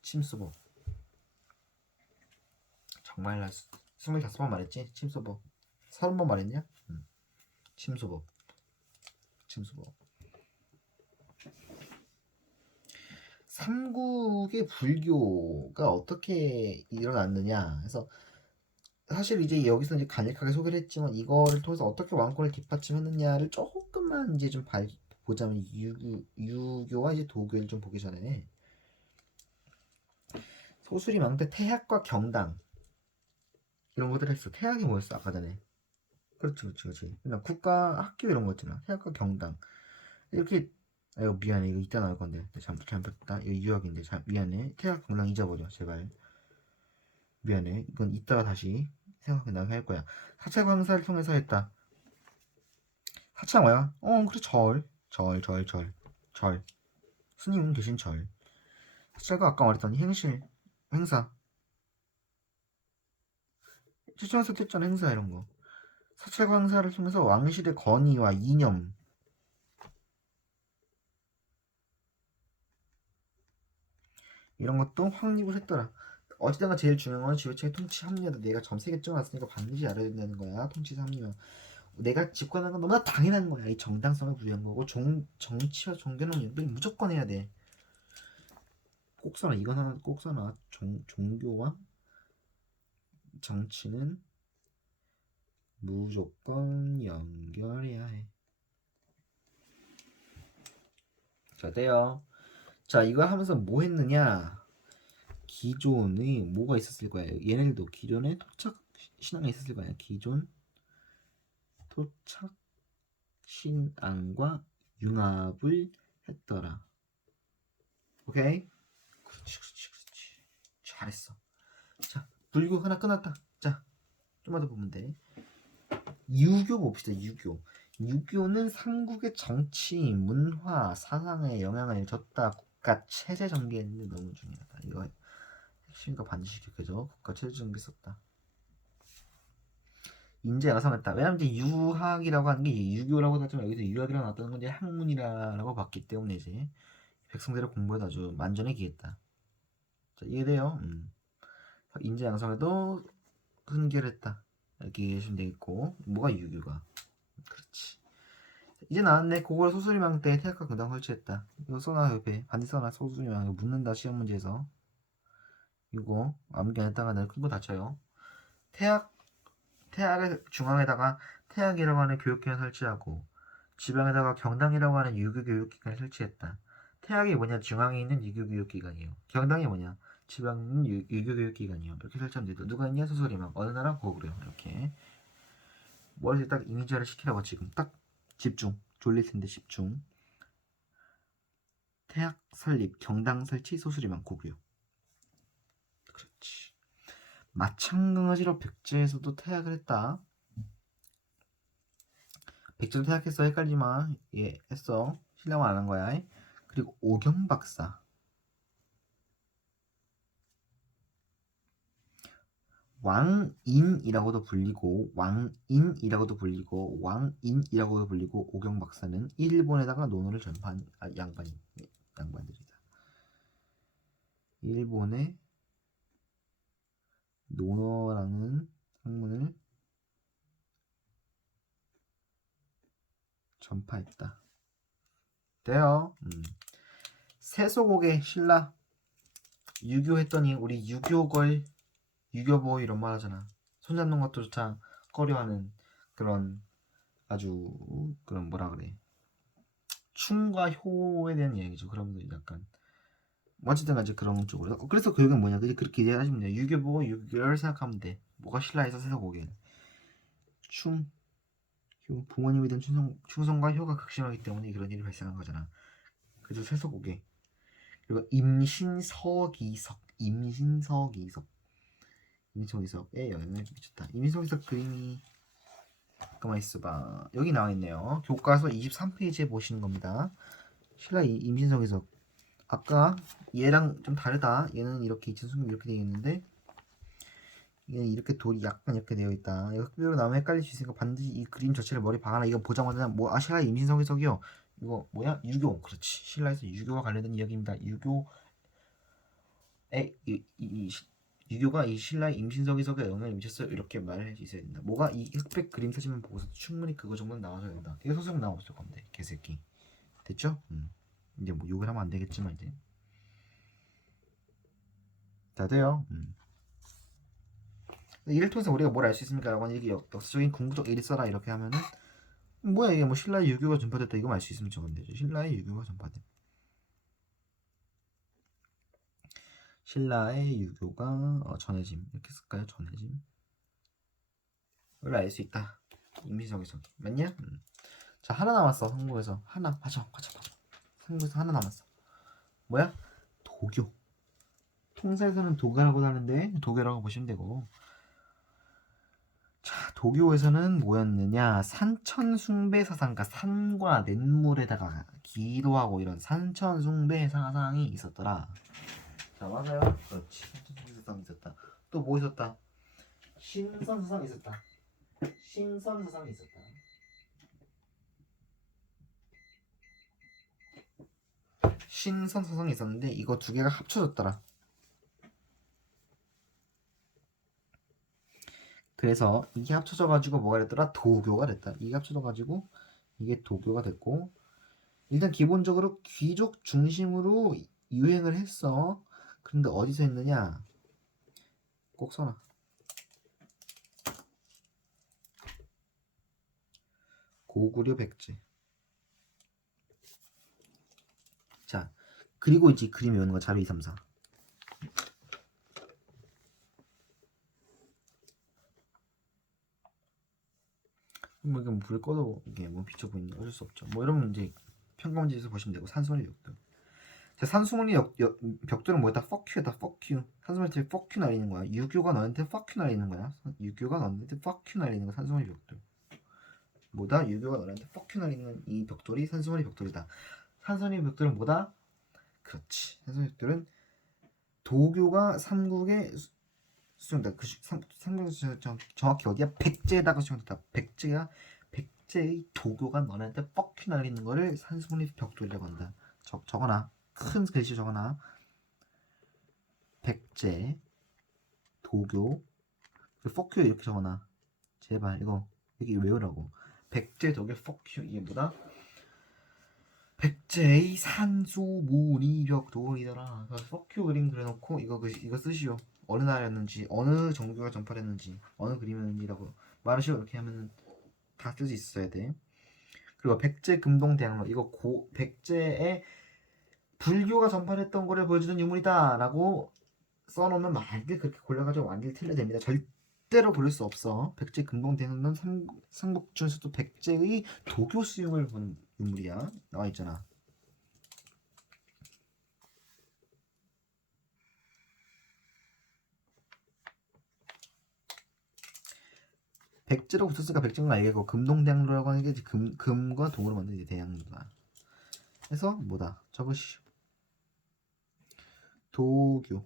침수법. 정말 나 25번 말했지? 침수법. 30번 말했냐? 침수법. 침수법. 삼국의 불교가 어떻게 일어났느냐. 그래서 사실 이제 여기서 이제 간략하게 소개를 했지만 이거를 통해서 어떻게 왕권을 뒷받침했느냐를 조금만 이제 좀 보자면 유교와 이제 도교를 좀 보기 전에 소수리 망대 태학과 경당 이런 것들 했어. 태학이 뭐였어 아까 전에? 그렇지. 그냥 국가 학교 이런 거 있잖아. 태학과 경당 이렇게. 아유 미안해 이거 이따 나올 건데 잘못했다. 이거 유학인데 미안해. 태학 경당 잊어버려 제발. 미안해. 이건 이따가 다시 생각나게 할 거야. 사찰 광사를 통해서 했다. 사찰 뭐야? 그래 절. 스님 계신 절. 사찰과 아까 말했던 행사. 최초에서 했잖아 행사 이런 거. 사찰 광사를 통해서 왕실의 권위와 이념 이런 것도 확립을 했더라. 어찌됐건 제일 중요한 건 지휘체의 통치 합리화다. 내가 점 3개 찍어놨으니까 반드시 알아야 된다는 거야. 통치사 합리화. 내가 집권하는 건 너무나 당연한 거야. 이 정당성을 부여한 거고 정치와 종교는 연결 무조건 해야 돼. 꼭 써놔. 이건 하나 꼭 써놔. 종교와 정치는 무조건 연결해야 해. 자, 돼요. 자, 이걸 하면서 뭐 했느냐? 기존에 뭐가 있었을 거예요. 얘네들도 기존에 토착 신앙이 있었을 거예요. 기존 토착 신앙과 융합을 했더라. 오케이? 그렇지. 잘했어. 자, 불교 하나 끝났다. 자, 좀만 더 보면 돼. 유교 봅시다. 유교는 삼국의 정치, 문화, 사상에 영향을 줬다. 국가 체제 전개했는데 너무 중요하다. 이거 핵심과 반드시 기억해줘. 국가 체제 전개 썼다. 인재 양성했다. 왜냐면 이제 유학이라고 하는 게 유교라고 하지만 여기서 유학이라고 나왔다는 건 이제 학문이라고 봤기 때문에 이제 백성들을 공부해다 아주 만전에 기했다. 자, 이해돼요? 인재 양성에도 훈계했다. 이렇게 이해하시면 되겠고 뭐가 유교가. 그렇지. 이제 나왔네. 그걸 소수리망 때 태학과 근당 설치했다. 이거 써놔 옆에 반드시 써놔. 소수리망 이거 묻는다 시험 문제에서. 이거 암기 안 했다가 내가 큰거 다쳐요. 태학의 중앙에다가 태학이라고 하는 교육기관 설치하고 지방에다가 경당이라고 하는 유교교육기관을 설치했다. 태학이 뭐냐? 중앙에 있는 유교교육기관이에요. 경당이 뭐냐? 지방에 있는 유교교육기관이요. 이렇게 설치하면 돼요. 누가 있냐? 소설이만. 어느 나라? 고구려. 이렇게 머리에 딱 이미지화를 시키라고 지금 딱 집중. 졸릴 텐데 집중. 태학 설립, 경당 설치, 소수리만 고구려. 그렇지. 마찬가지로 백제에서도 태학을 했다. 백제도 태학했어. 헷갈리마. 예, 했어. 신뢰만 안 한 거야. 그리고 오경박사. 왕인이라고도 불리고 왕인이라고도 불리고 오경박사는 일본에다가 논어를 전파한 양반들이다. 일본에 논어라는 학문을 전파했다. 돼요. 세소고개 신라 유교했더니 우리 유교보 이런 말 하잖아. 손잡는 것조차 꺼려하는 그런 아주 그런 뭐라 그래. 충과 효에 대한 이야기죠. 그러면서 약간 어쨌든 간에 그런 쪽으로. 그래서 결국은 뭐냐. 그렇게 이해하시면 돼요. 유교보고 유교를 생각하면 돼. 뭐가 신라에서 세소고개. 충, 효. 부모님에 대한 충성과 효가 극심하기 때문에 그런 일이 발생한 거잖아. 그래서 세소고개. 그리고 임신석이석에 영향을 미쳤다. 임신석이석 그림이 가만 있어봐. 여기 나와 있네요. 교과서 23페이지에 보시는 겁니다. 신라 임신석이석. 아까 얘랑 좀 다르다. 얘는 이렇게 이천수금 이렇게 되어 있는데 얘는 이렇게 돌이 약간 이렇게 되어 있다. 이거 흑별로 나오면 헷갈릴 수 있으니까 반드시 이 그림 자체를 머리에 박아놔. 이거 보자마자 뭐 신라 임신석이석이요. 이거 뭐야? 유교. 그렇지. 신라에서 유교와 관련된 이야기입니다. 유교의 유교가 이 신라의 임신석에서가 영향을 미쳤어요. 이렇게 말할 수 있어야 된다. 뭐가 이 흑백 그림 사진만 보고서 충분히 그거 정도는 나와줘야 된다. 이게 소속 나왔을 건데 개새끼. 됐죠? 이제 뭐 욕을 하면 안 되겠지만 이제 다 돼요. 이를 통해서 우리가 뭘 알 수 있습니까? 라고 하는 이게 역사적인 궁극적 일이 써라 이렇게 하면은 뭐야 이게 뭐 신라의 유교가 전파됐다 이거 알 수 있으면 적으면 되죠. 신라의 유교가 전파된. 신라의 유교가 전해짐 이렇게 쓸까요? 전해짐. 이걸 알 수 있다. 임시정에서 맞냐? 자 하나 남았어. 한국에서 하나 맞아. 한국에서 하나 남았어. 뭐야? 도교. 통사에서는 도교라고 하는데 도교라고 보시면 되고. 자 도교에서는 뭐였느냐? 산천숭배 사상, 그러니까 산과 냇물에다가 기도하고 이런 산천숭배 사상이 있었더라. 자 맞아요. 그렇지. 산천숭배 사상 있었다. 또 뭐 있었다? 신선 사상이 있었다. 신선 사상이 있었다. 신선 사상이 있었는데 이거 두 개가 합쳐졌더라. 그래서 이게 합쳐져가지고 뭐가 됐더라? 도교가 됐다. 이게 합쳐져가지고 이게 도교가 됐고 일단 기본적으로 귀족 중심으로 유행을 했어. 그런데 어디서 했느냐? 꼭 써놔. 고구려 백제. 자 그리고 이제 그림 외우는 거 자료 2, 3, 4. 뭐 이게 불을 꺼도 이게 뭐 비쳐 보이는 어쩔 수 없죠. 뭐 여러분 이제 평가문제에서 보시면 되고 산수문의 벽돌. 자 산수문의 벽돌은 뭐였다? fuck you다. fuck you. 산수문한테 fuck you 날리는 거야. 유교가 너한테 fuck you 날리는 거야. 유교가 너한테 fuck you 날리는 거 산수문의 벽돌. 뭐다? 유교가 너한테 fuck you 날리는 이 벽돌이 산수문의 벽돌이다. 산수문의 벽돌은 뭐다? 그렇지. 산수문의 벽돌은 도교가 삼국의 수정다. 그 삼국에서 정확히 어디야? 백제에다가 수정됐다. 백제의 도교가 너네한테 뻑큐 날리는 거를 산수문의 벽돌이라고 한다. 적어놔. 큰 글씨 적어놔. 백제 도교 뻑큐 이렇게 적어놔. 제발 이거 여기 외우라고. 백제 도교 뻑큐 이게 뭐다? 백제의 산수문의 벽돌이더라. 뻑큐 그림 그려놓고 이거 쓰시오. 어느 나라였는지, 어느 정교가 전파했는지, 어느 그림이었는지라고 말하시오. 이렇게 하면은 다 쓸 수 있어야 돼. 그리고 백제 금동대학로 이거 백제의 불교가 전파했던 거를 보여주는 유물이다라고 써놓으면 완전 그렇게 골라가지고 완전 틀려됩니다. 절대로 고를 수 없어. 백제 금동대학로는 삼국 중에서도 백제의 도교 수용을 본 유물이야. 나와 있잖아. 백제로 붙었으니까 백제인 거 알겠고 금동대학로라고 하는 게 금과 동으로 만든 이제 대학로다. 그래서 뭐다? 적으시오. 도교.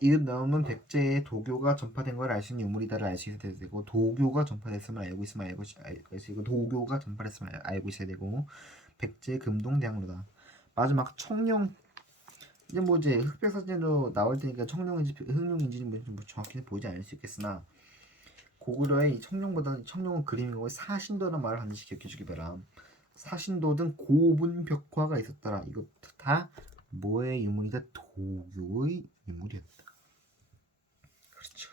이름 나오면 백제의 도교가 전파된 걸 알 수 있는 유물이다를 알 수 있어야 되고 도교가 전파됐음을 알고 있으면 알고 도교가 전파됐음을 알고 있어야 되고 백제 금동대학로다. 마지막 청룡. 이제 뭐 이제 흑백 사진으로 나올 테니까 청룡인지 흑룡인지는 뭐 정확히는 보이지 않을 수 있겠으나 고구려의 청룡보다는 청룡은 그림이고 사신도라는 말을 반드시 기억해주기 바람. 사신도 등 고분 벽화가 있었더라. 이거 다 뭐의 유물이다? 도교의 유물이었다. 그렇지.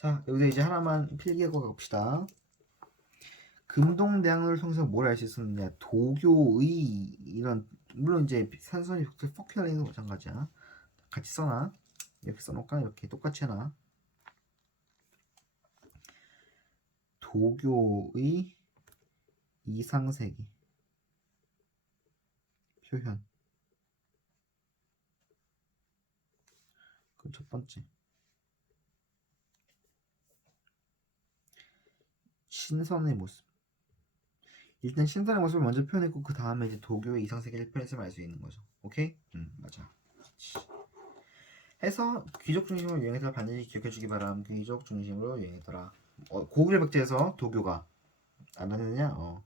자 여기서 이제 하나만 필기하고 가봅시다. 금동대학로를 통해서 뭘 알 수 있었느냐? 도교의 이런 물론 이제 산선이 벽돌 포켓라인도 마찬가지야. 같이 써놔. 이렇게 써놓을까? 이렇게 똑같이 해놔. 도교의 이상세기 표현. 그럼 첫 번째 신선의 모습. 일단 신선의 모습을 먼저 표현했고 그 다음에 이제 도교의 이상세계를 표현했으면 알 수 있는 거죠. 오케이? 맞아. 그렇지. 해서 귀족 중심으로 유행했더라. 반드시 기억해주기 바람. 귀족 중심으로 유행했더라. 고구려 백제에서 도교가 알아내느냐?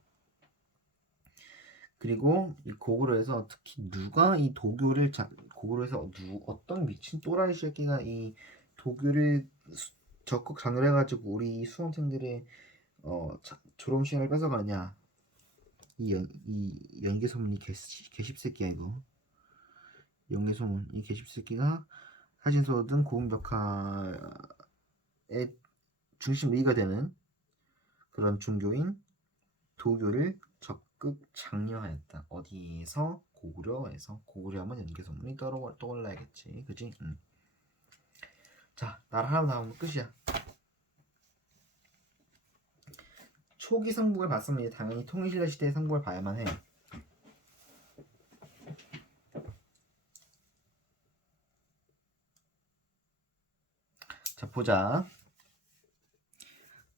그리고 이 고구려에서 특히 누가 이 도교를 고구려에서 어떤 미친 또라이 새끼가 이 도교를 적극 장려해가지고 우리 수험생들의 졸업 시간을 뺏어가냐? 이 연개소문이 개십새끼야 이거. 연개소문 이 개십새끼가 사진소 등 고흥벽화의 중심 의의가 되는 그런 종교인 도교를 적극 장려하였다. 어디에서? 고구려에서. 고구려하면 연개소문이 떠올라야겠지. 그지? 자, 나라 하나 나오면 끝이야. 초기 성북을 봤으면 당연히 통일신라 시대의 성북을 봐야만 해. 자, 보자.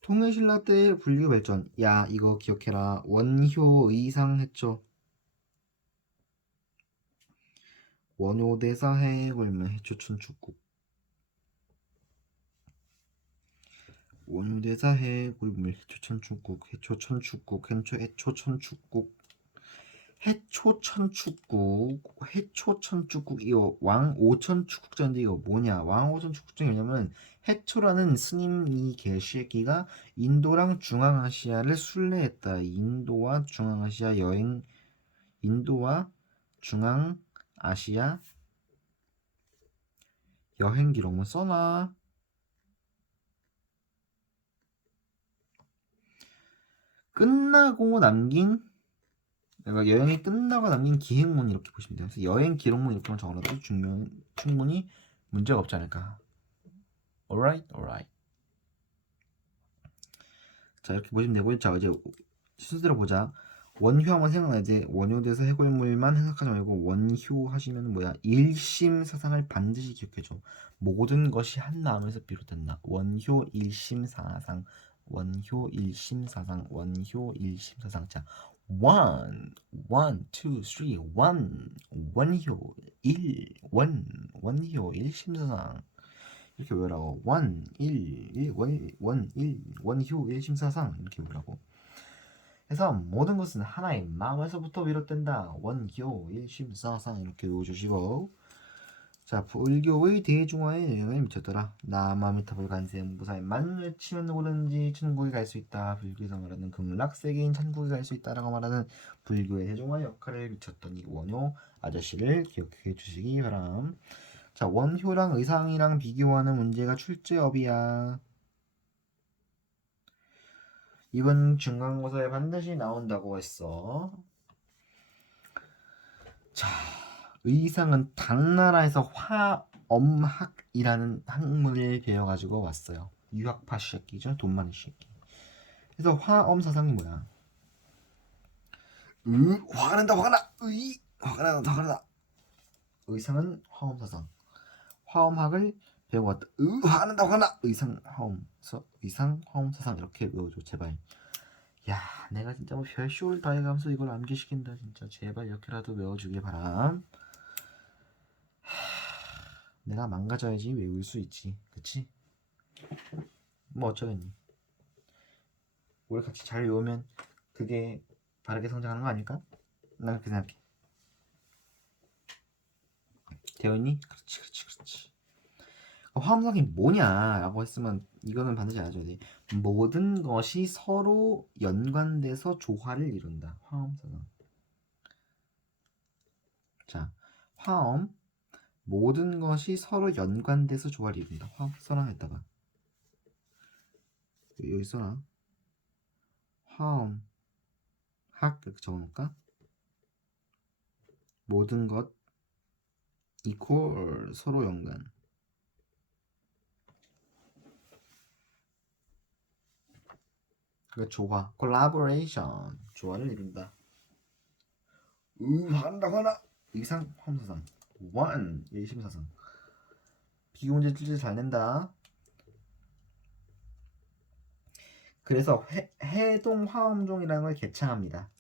통일신라 때 불교 발전. 야, 이거 기억해라. 원효 의상했죠. 원효대사 해골문 해초천축국. 원효대사 해골문 해초천축국. 해초천축국 이거 왕오천축국전인데 이거 뭐냐? 왕오천축국전이 뭐냐면 해초라는 스님 이 개새끼가 인도랑 중앙아시아를 순례했다. 인도와 중앙아시아 여행 기록은 써놔. 끝나고 남긴 그러니까 여행이 끝나고 남긴 기행문 이렇게 보시면 돼요. 그래서 여행 기록문 이렇게만 적어놔도 충분히 문제가 없지 않을까. alright. 자 이렇게 보시면 되고요. 자 이제 순서대로 보자. 원효 한번 생각나지? 원효대사 해골물만 생각하지 말고 원효 하시면 뭐야? 일심사상을 반드시 기억해줘. 모든 것이 한마음에서 비롯된다. 원효 일심사상. 자, one, two, three, 원효 원효 일심사상 이렇게 외우라고. 원효 일심사상 이렇게 외우라고. 그래서 모든 것은 하나의 마음에서부터 비롯된다. 원효 일심사상 이렇게 외워주시고. 자, 불교의 대중화에 영향을 미쳤더라. 나마미타불간세 무사히만 외치면 오른지 천국에 갈 수 있다. 불교에서 말하는 극락세계인 천국에 갈 수 있다라고 말하는 불교의 대중화 역할을 미쳤던 이 원효 아저씨를 기억해 주시기 바람. 자, 원효랑 의상이랑 비교하는 문제가 출제업이야. 이번 중간고사에 반드시 나온다고 했어. 자, 의상은 당나라에서 화엄학이라는 학문을 배워가지고 왔어요. 유학파 새끼죠. 돈 많은 새끼. 그래서 화엄 사상이 뭐야? 화가 난다. 화가 난다. 의상은 화엄 사상. 화엄학을 배워왔다. 화가 난다. 의상 화엄 사상 이렇게 외워줘 제발. 야, 내가 진짜 뭐 별쇼를 다 해가면서 이걸 암기시킨다 진짜. 제발 이렇게라도 외워주길 바람. 내가 망가져야지 외울 수 있지. 그치? 뭐 어쩌겠니. 우리 같이 잘 외우면 그게 바르게 성장하는 거 아닐까? 난 그렇게 생각해. 되었니? 그렇지. 화엄상이 뭐냐라고 했으면 이거는 반드시 알아줘야 돼. 모든 것이 서로 연관돼서 조화를 이룬다. 화엄사상. 자, 화엄 모든 것이 서로 연관돼서 조화를 이룬다. 화엄 써놔 했다가 여기 써놔. 화엄 학 이렇게 적어놓을까? 모든 것 이퀄 서로 연관. 그 조화, collaboration, 조화를 이룬다. 한다. 이상 화엄사상. 원 예심사상. 비교문제 질질 잘 낸다. 그래서 해동 화엄종이라는 걸 개창합니다.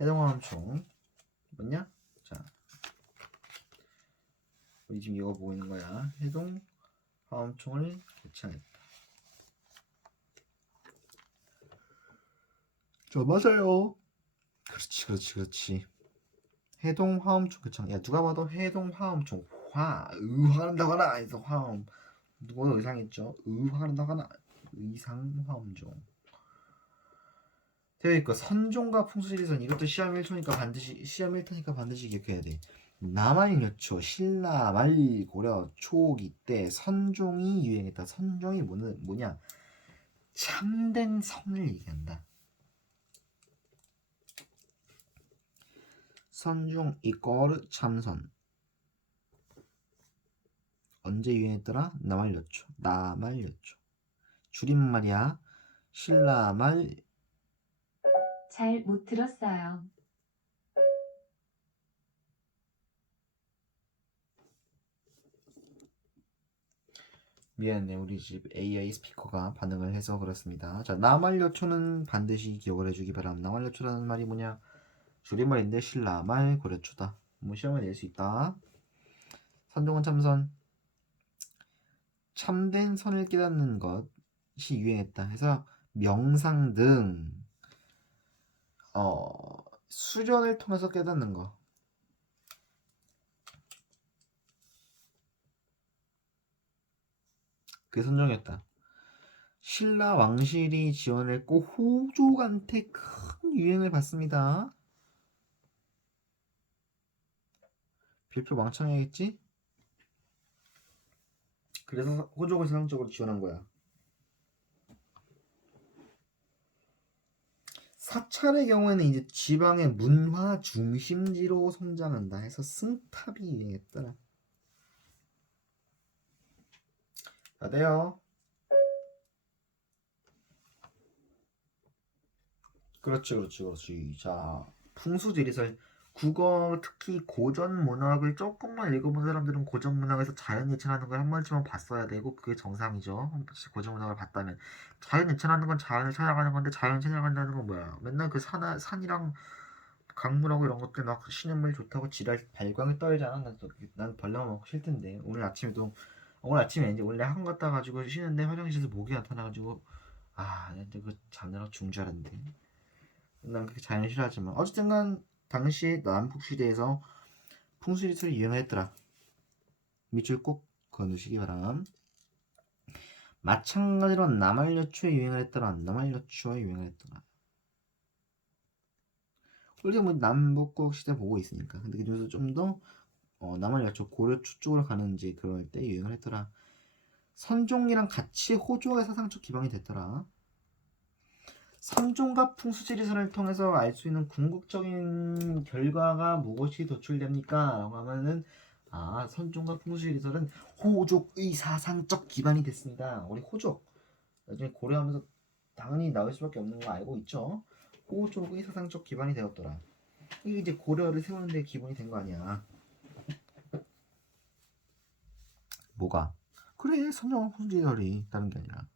해동 화엄종 뭐냐? 자, 우리 지금 이거 보고 있는 거야. 해동 화엄종을 개창했다. 저 맞아요. 그렇지. 해동 화엄종 그쵸. 야 누가 봐도 해동 화엄종 화난다거나 해서 화엄 누구도 의상했죠. 화난다거나 의상 화엄종. 되어 있고 선종과 풍수지리선 이것도 시험 1토니까 반드시 기억해야 돼. 남한여초 신라 말 고려 초기 때 선종이 유행했다. 선종이 뭐냐? 참된 선을 얘기한다. 선종 이꼬르 참선. 언제 유행했더라? 남한여초. 줄임말이야. 신라 말. 잘 못 들었어요. 미안해 우리 집 AI 스피커가 반응을 해서 그렇습니다. 자 남한여초는 반드시 기억을 해주기 바랍니다. 남한여초라는 말이 뭐냐? 줄임말인데 신라 말 고려초다. 뭐 시험을 낼 수 있다. 선종은 참선. 참된 선을 깨닫는 것이 유행했다. 해서 명상 등 수련을 통해서 깨닫는 거. 그게 선종이었다. 신라 왕실이 지원했고 호족한테 큰 유행을 받습니다. 별표 망창해야겠지? 그래서 호족을 사상적으로 지원한 거야. 사찰의 경우에는 이제 지방의 문화 중심지로 성장한다 해서 승탑이 유행했더라. 자, 돼요. 그렇지. 자, 풍수지리설. 국어 특히 고전 문학을 조금만 읽어본 사람들은 고전 문학에서 자연 예찬하는 걸 한 번쯤은 봤어야 되고 그게 정상이죠. 고전 문학을 봤다면 자연 예찬하는 건 자연을 찾아가는 건데 자연 찾아간다는 건 뭐야? 맨날 그 산이랑 강물하고 이런 것들 막 신음물 좋다고 지랄 발광을 떨잖아. 난 벌레만 먹고 싫던데 오늘 아침에 이제 원래 학원 갔다 가지고 쉬는데 화장실에서 모기 나타나가지고 근데 그 잠자러 죽은 줄 알았는데. 난 그렇게 자연 싫어하지만 어쨌든간 당시 남북 시대에서 풍수지리설이 유행했더라. 밑줄 꼭 그어두시기 바람. 마찬가지로 남한여초에 유행을 했더라. 우리가 뭐 남북국 시대 보고 있으니까. 근데 그중에서 좀 더 남한여초 고려초 쪽으로 가는 이제 그럴 때 유행을 했더라. 선종이랑 같이 호족의 사상적 기반이 됐더라. 선종과 풍수지리설을 통해서 알 수 있는 궁극적인 결과가 무엇이 도출됩니까? 라고 하면은 선종과 풍수지리설은 호족의 사상적 기반이 됐습니다. 우리 호족 나중에 고려하면서 당연히 나올 수밖에 없는 거 알고 있죠? 호족의 사상적 기반이 되었더라. 이게 이제 고려를 세우는 데 기본이 된 거 아니야. 뭐가? 그래 선종과 풍수지리설이 다른 게 아니라.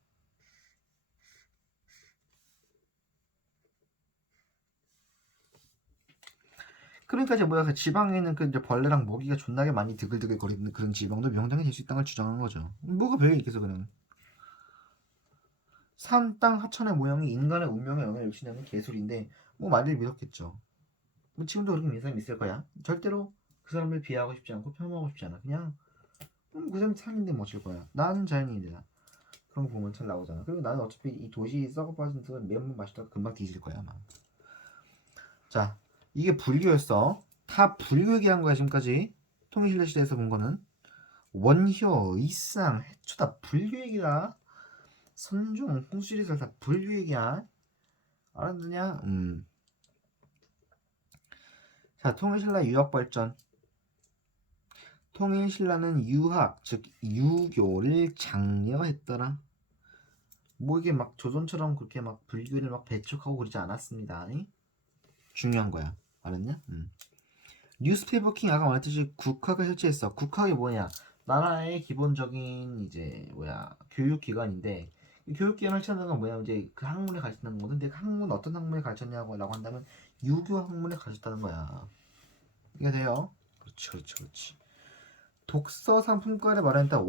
그러니까 이제 뭐야 그 지방에 있는 그 이제 벌레랑 모기가 존나게 많이 드글드글 거리는 그런 지방도 명당이 될 수 있다는 걸 주장한 거죠. 뭐가 별게 있겠어 그냥. 산, 땅, 하천의 모양이 인간의 운명에 영향을 미치는 개소리인데 뭐 말을 믿었겠죠. 뭐 지금도 그렇게 믿는 사람이 있을 거야. 절대로 그 사람을 비하하고 싶지 않고 폄하하고 싶지 않아. 그냥 그 사람이 산인데 뭐 어쩔 거야. 나는 자연인이다. 그런 거 보면 잘 나오잖아. 그리고 나는 어차피 이 도시 썩어 빠진 듯 매운맛 마시다가 금방 뒤질 거야 아마. 자, 이게 불교였어. 다 불교 얘기한 거야 지금까지. 통일신라 시대에서 본 거는 원효, 의상, 해초 다 불교 얘기다. 선종, 홍수리설 다 불교 얘기야. 알았느냐? 자, 통일신라 유학 발전. 통일신라는 유학, 즉 유교를 장려했더라. 뭐 이게 막 조선처럼 그렇게 막 불교를 막 배척하고 그러지 않았습니다. 중요한 거야. 알았냐? 뉴스페이퍼 킹 아까 말했듯이 국학을 설치했어. 국학이 뭐냐? 나라의 기본적인 이제 교육기관인데 이 교육기관을 설치하는 건 뭐냐? 이제 그 학문을 가르친다는 거는데 그 학문 어떤 학문을 가르쳤냐고라고 한다면 유교 학문을 가르쳤다는 거야. 이게 돼요? 그렇지. 독서 상품권에 마련했다.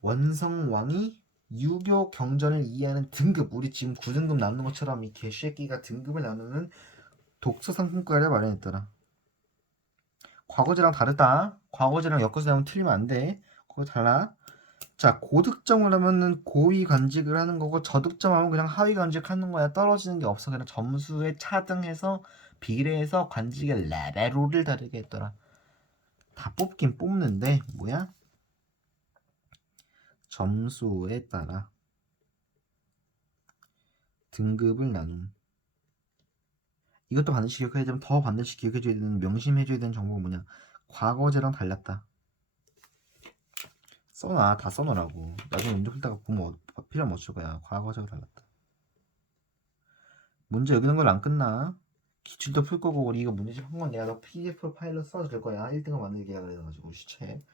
원성왕이 유교 경전을 이해하는 등급, 우리 지금 9등급 나누는 것처럼 이 개새끼가 등급을 나누는 독서 상품권을 마련했더라. 과거제랑 다르다. 과거제랑 엮어서 나오면 틀리면 안 돼. 그거 달라. 자, 고득점을 하면은 고위 간직을 하는 거고, 저득점하면 그냥 하위 간직하는 거야. 떨어지는 게 없어. 그냥 점수에 차등해서 비례해서 관직의 레벨을 다르게 했더라. 다 뽑긴 뽑는데 뭐야? 점수에 따라 등급을 나눔. 이것도 반드시 기억해야 되면 더 반드시 기억해줘야 되는, 명심해줘야 되는 정보가 뭐냐? 과거제랑 달랐다. 써놔. 다 써놓으라고. 나중에 문제 풀다가 보면 필요하면 어쩔 거야. 과거제가 달랐다. 문제 여기는 걸 안 끝나. 기출도 풀 거고, 우리 이거 문제집 한 건 내가 너 PDF 파일로 써줄 거야. 1등급 만들기라 그래가지고 시체.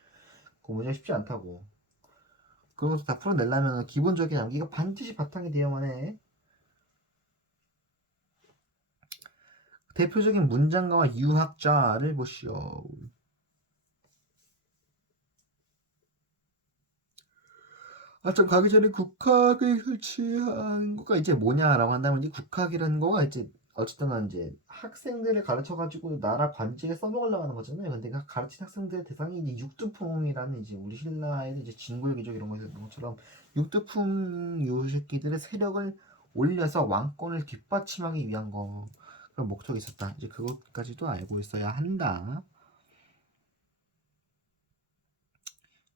그 문제 쉽지 않다고. 그런 것도 다 풀어내려면 기본적인 암기가 반드시 바탕이 되어야만 해. 대표적인 문장가와 유학자를 보시오. 좀 가기 전에 국학을 설치하는 거가 이제 뭐냐라고 한다면, 이 국학이라는 거가 이제 어쨌든 이제 학생들을 가르쳐 가지고 나라 관직에 써먹으려고 하는 거잖아요. 근데 그 가르친 학생들의 대상이 이제 육두풍이라는, 이제 우리 신라에는 이제 진골귀족 이런 거 있었던 것처럼 육두풍 요 새끼들의 세력을 올려서 왕권을 뒷받침하기 위한 거, 그런 목적이 있었다. 이제 그것까지도 알고 있어야 한다.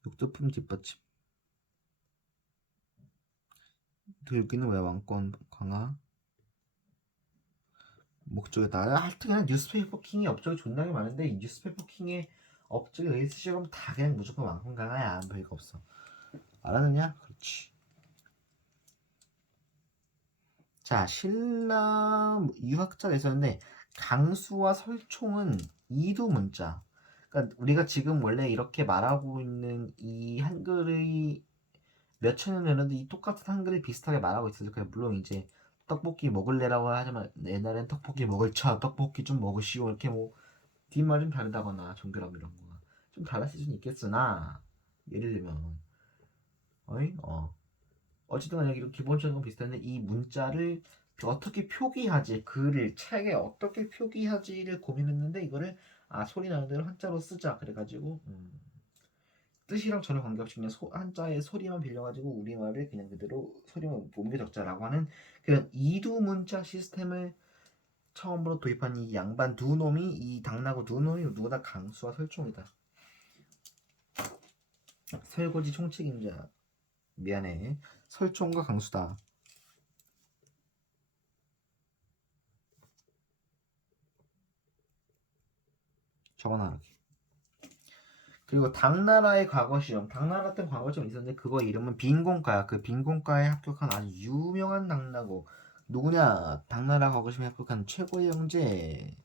육두풍 뒷받침. 여기는 왜 왕권 강화? 목적에 따라 하여튼 그냥 뉴스페이퍼 킹의 업적이 존나게 많은데, 이 뉴스페이퍼 킹의 업적에 의해서 다 그냥 무조건 왕권 강화야. 별거 없어. 알았느냐? 그렇지. 자, 신라 유학자가 있었는데 강수와 설총은 이두 문자. 그러니까 우리가 지금 원래 이렇게 말하고 있는 이 한글의 몇천 년 전에도 이 똑같은 한글을 비슷하게 말하고 있어요. 그냥 물론 이제 떡볶이 먹을래라고 하지만 옛날엔 떡볶이 먹을차, 떡볶이 좀 먹으시오, 이렇게 뭐 뒷말이 좀 다르다거나 정결함 이런 거가 좀 달랐을 수는 있겠으나, 예를 들면 어이? 어쨌든 간에 이런 기본적인 건 비슷한데, 이 문자를 어떻게 표기하지, 글을 책에 어떻게 표기하지를 고민했는데, 이거를 소리 나는 대로 한자로 쓰자 그래가지고, 뜻이랑 전혀 관계없이 그냥 한자의 소리만 빌려가지고 우리말을 그냥 그대로 소리만 옮겨 적자라고 하는 그런 이두 문자 시스템을 처음으로 도입한 이 양반 두 놈이, 이 당나고 두 놈이 누구다? 강수와 설총이다. 설거지 총책임자, 미안해, 설총과 강수다. 적어놔라. 그리고 당나라의 과거 시험, 당나라 때 과거 시험 있었는데 그거 이름은 빈곤과야. 그 빈곤과에 합격한 아주 유명한 당나고 누구냐? 당나라 과거 시험에 합격한 최고의 형제.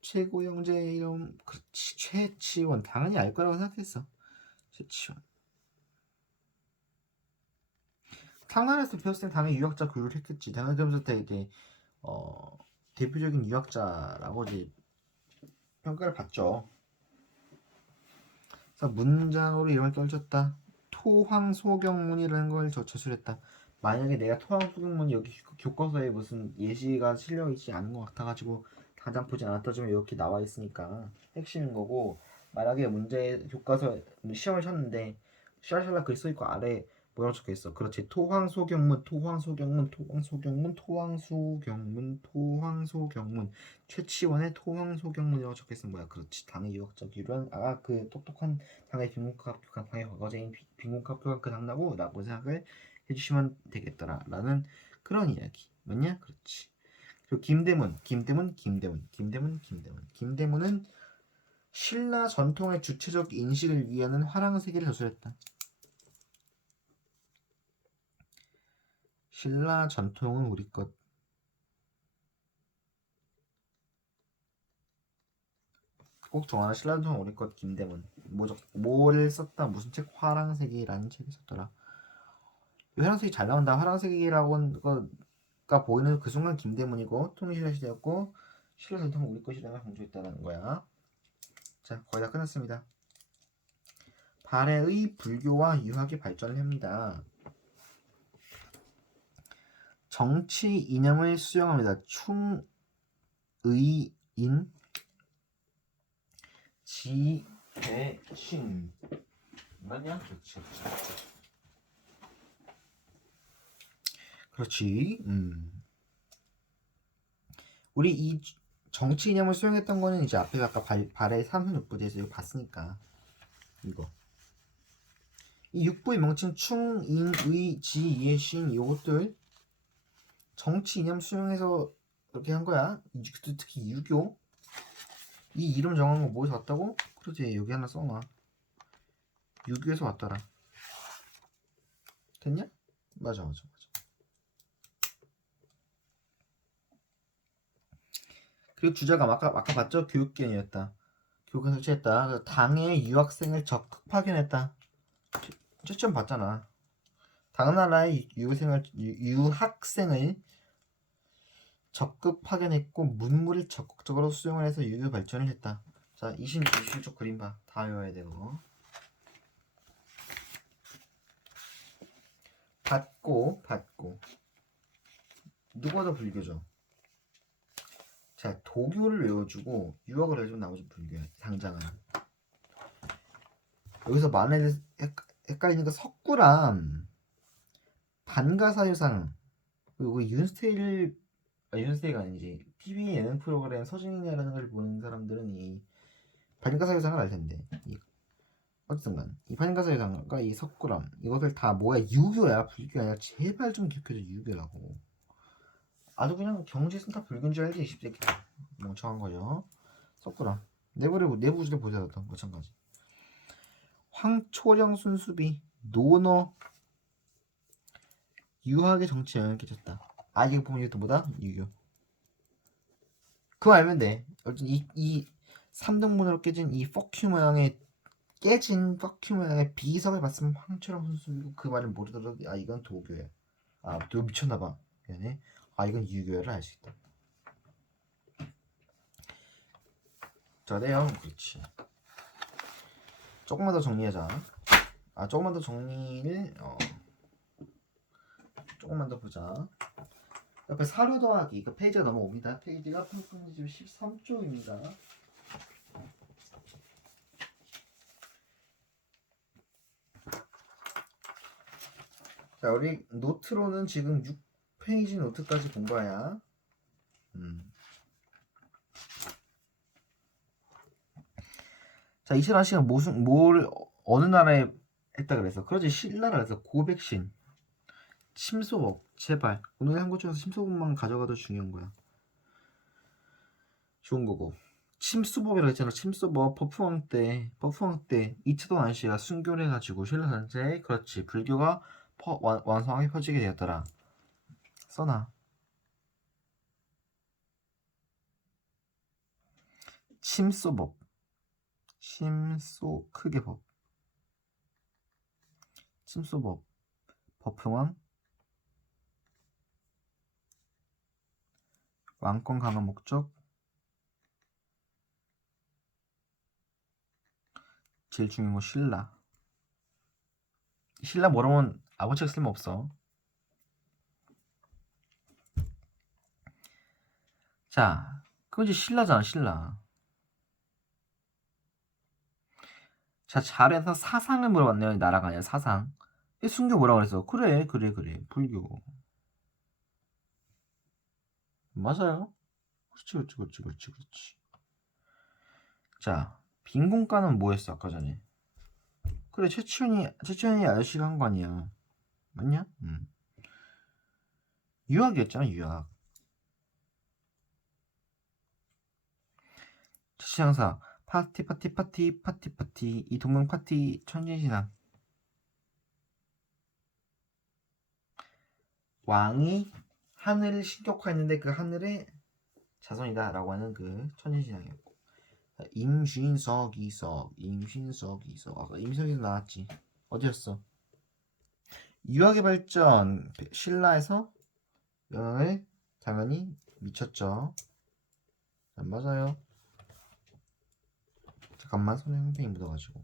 최고 형제 이름, 그렇지, 최치원. 당연히 알 거라고 생각했어. 최치원. 당나라에서 배웠을 때 당연히 유학자 교육을 했겠지. 당연히 그러면서 때 이제 대표적인 유학자라고 이제 평가를 받죠. 그래서 문장으로 이름을 떨쳤다. 토황소경문이라는 걸 저술했다. 만약에 내가 토황소경문이 여기 교과서에 무슨 예시가 실려 있지 않은 것 같아가지고 당장 보지 않았다지만 이렇게 나와 있으니까 핵심인 거고, 만약에 문제 교과서 시험을 쳤는데 샬샬라 글 써있고 아래 뭐라고 적혀있어. 그렇지. 토황소경문, 토황소경문, 토황소경문, 토황소경문, 토황소경문, 최치원의 토황소경문이라고 적혀있는 거야. 그렇지. 당의 유학적 유령, 그 똑똑한 당의 빈곤과 합격한 당의 과거제인 빈곤과 합격한 그 당나고 라고 생각을 해주시면 되겠더라 라는 그런 이야기. 맞냐? 그렇지. 그리고 김대문은 신라 전통의 주체적 인식을 위하는 화랑세기를 저술했다. 신라 전통은 우리 것. 꼭 정하나. 신라 전통은 우리 것. 김대문. 뭐를 썼다. 무슨 책? 화랑세기라는 책이 썼더라. 화랑세기 잘 나온다. 화랑세기라고 한 거가 보이는 그 순간 김대문이고, 통일신라 시대였고, 신라 전통은 우리 것이라고 강조했다는 거야. 자, 거의 다 끝났습니다. 발해의 불교와 유학이 발전을 합니다. 정치 이념을 수용합니다. 충의인 지배신 맞냐? 그렇지. 그렇지. 우리 이 정치 이념을 수용했던 거는 이제 앞에 아까 발의 366부에서 이거 봤으니까 이거 이 육부의 명칭 충, 인, 의, 지, 이의, 신 이것들 정치 이념 수용해서 이렇게 한 거야. 특히 유교 이 이름 정한 거 뭐에서 왔다고? 그러지 여기 하나 써놔. 유교에서 왔더라. 됐냐? 맞아. 그리고 주제가 아까 봤죠? 교육기관이었다. 교육을 설치했다. 그래서 당의 유학생을 적극 파견했다. 채점 봤잖아. 다른 나라의 유학생을 적극 파견했고 문물을 적극적으로 수용을 해서 유교 발전을 했다. 자, 27쪽 그림 봐. 다 외워야 되고. 받고 누가 더 불교죠? 자, 도교를 외워주고 유학을 해주면 나머지 불교야. 당장은. 여기서 만에 헷갈리는 거 석구랑 반가사유상 그리고 윤스테이가 아니지 TV 예능 프로그램 서진이라는 걸 보는 사람들은 이 반가사유상을 알 텐데 어쨌든 이 반가사유상과 이 석구람 이것들 다 뭐야 유교야 불교야 아니라 제발 좀 기억해줘 유교라고 아주 그냥 경제센터 불교인 줄 알지 이 새끼 멍청한 거죠. 석구람 내부 주제 보세요. 마찬가지 황초령 순수비 노너 유학의 정치에 영향을 끼쳤다. 아 이거 보면 이것도 뭐다? 유교. 그거 알면 돼. 어쨌든 이 3등분으로 깨진 이 퍼큐 모양의 깨진 퍼큐 모양의 비석을 봤으면 황초령 순수비고 그 말을 모르더라도 아 이건 도교야. 아 너 미쳤나봐. 미안해. 아 이건 유교야를 알 수 있다. 잘해요. 그렇지. 조금만 더 정리하자. 조금만 더 정리를 조금만 더 보자. 옆에 사료 더하기 그 페이지가 넘어옵니다. 페이지가 펑펑지 13쪽입니다. 자 우리 노트로는 지금 6페이지 노트까지 본 거야. 자 이슬람 씨가 뭘 어느 나라에 했다 그래서 그러지 신라라서 고백신 침소법 제발 오늘 한 것 중에서 침소법만 가져가도 중요한 거야. 좋은 거고 침수법이라고 했잖아. 침수법 버프왕 때 이치도 안씨가 순교를 해가지고 신라 전체에 그렇지 불교가 완성하게 퍼지게 되었더라. 써놔. 침소법 침소 크게 법 침소법 버프왕 왕권 강화 목적 제일 중요한 건 신라 모르면 아무 책 쓸모없어. 자 그럼 이제 신라잖아 신라. 자 잘해서 사상을 물어봤네요. 나라가 아니라 사상. 순교 뭐라고 그랬어? 그래 불교 맞아요. 그렇지. 자 빈곤가는 뭐였어 아까 전에? 그래 최치현이 아저씨가 한 거 아니야? 맞냐? 유학이었잖아 유학. 최치장사 파티 이 동명 파티 천진신앙 왕이 하늘을 신격화했는데 그 하늘의 자손이다 라고 하는 그 천진신앙이었고 임신석이석 아까 임신석이석 나왔지. 어디였어? 유학의 발전 신라에서 영향을 당연히 미쳤죠. 맞아요. 잠깐만 손에 팽팽이 묻어가지고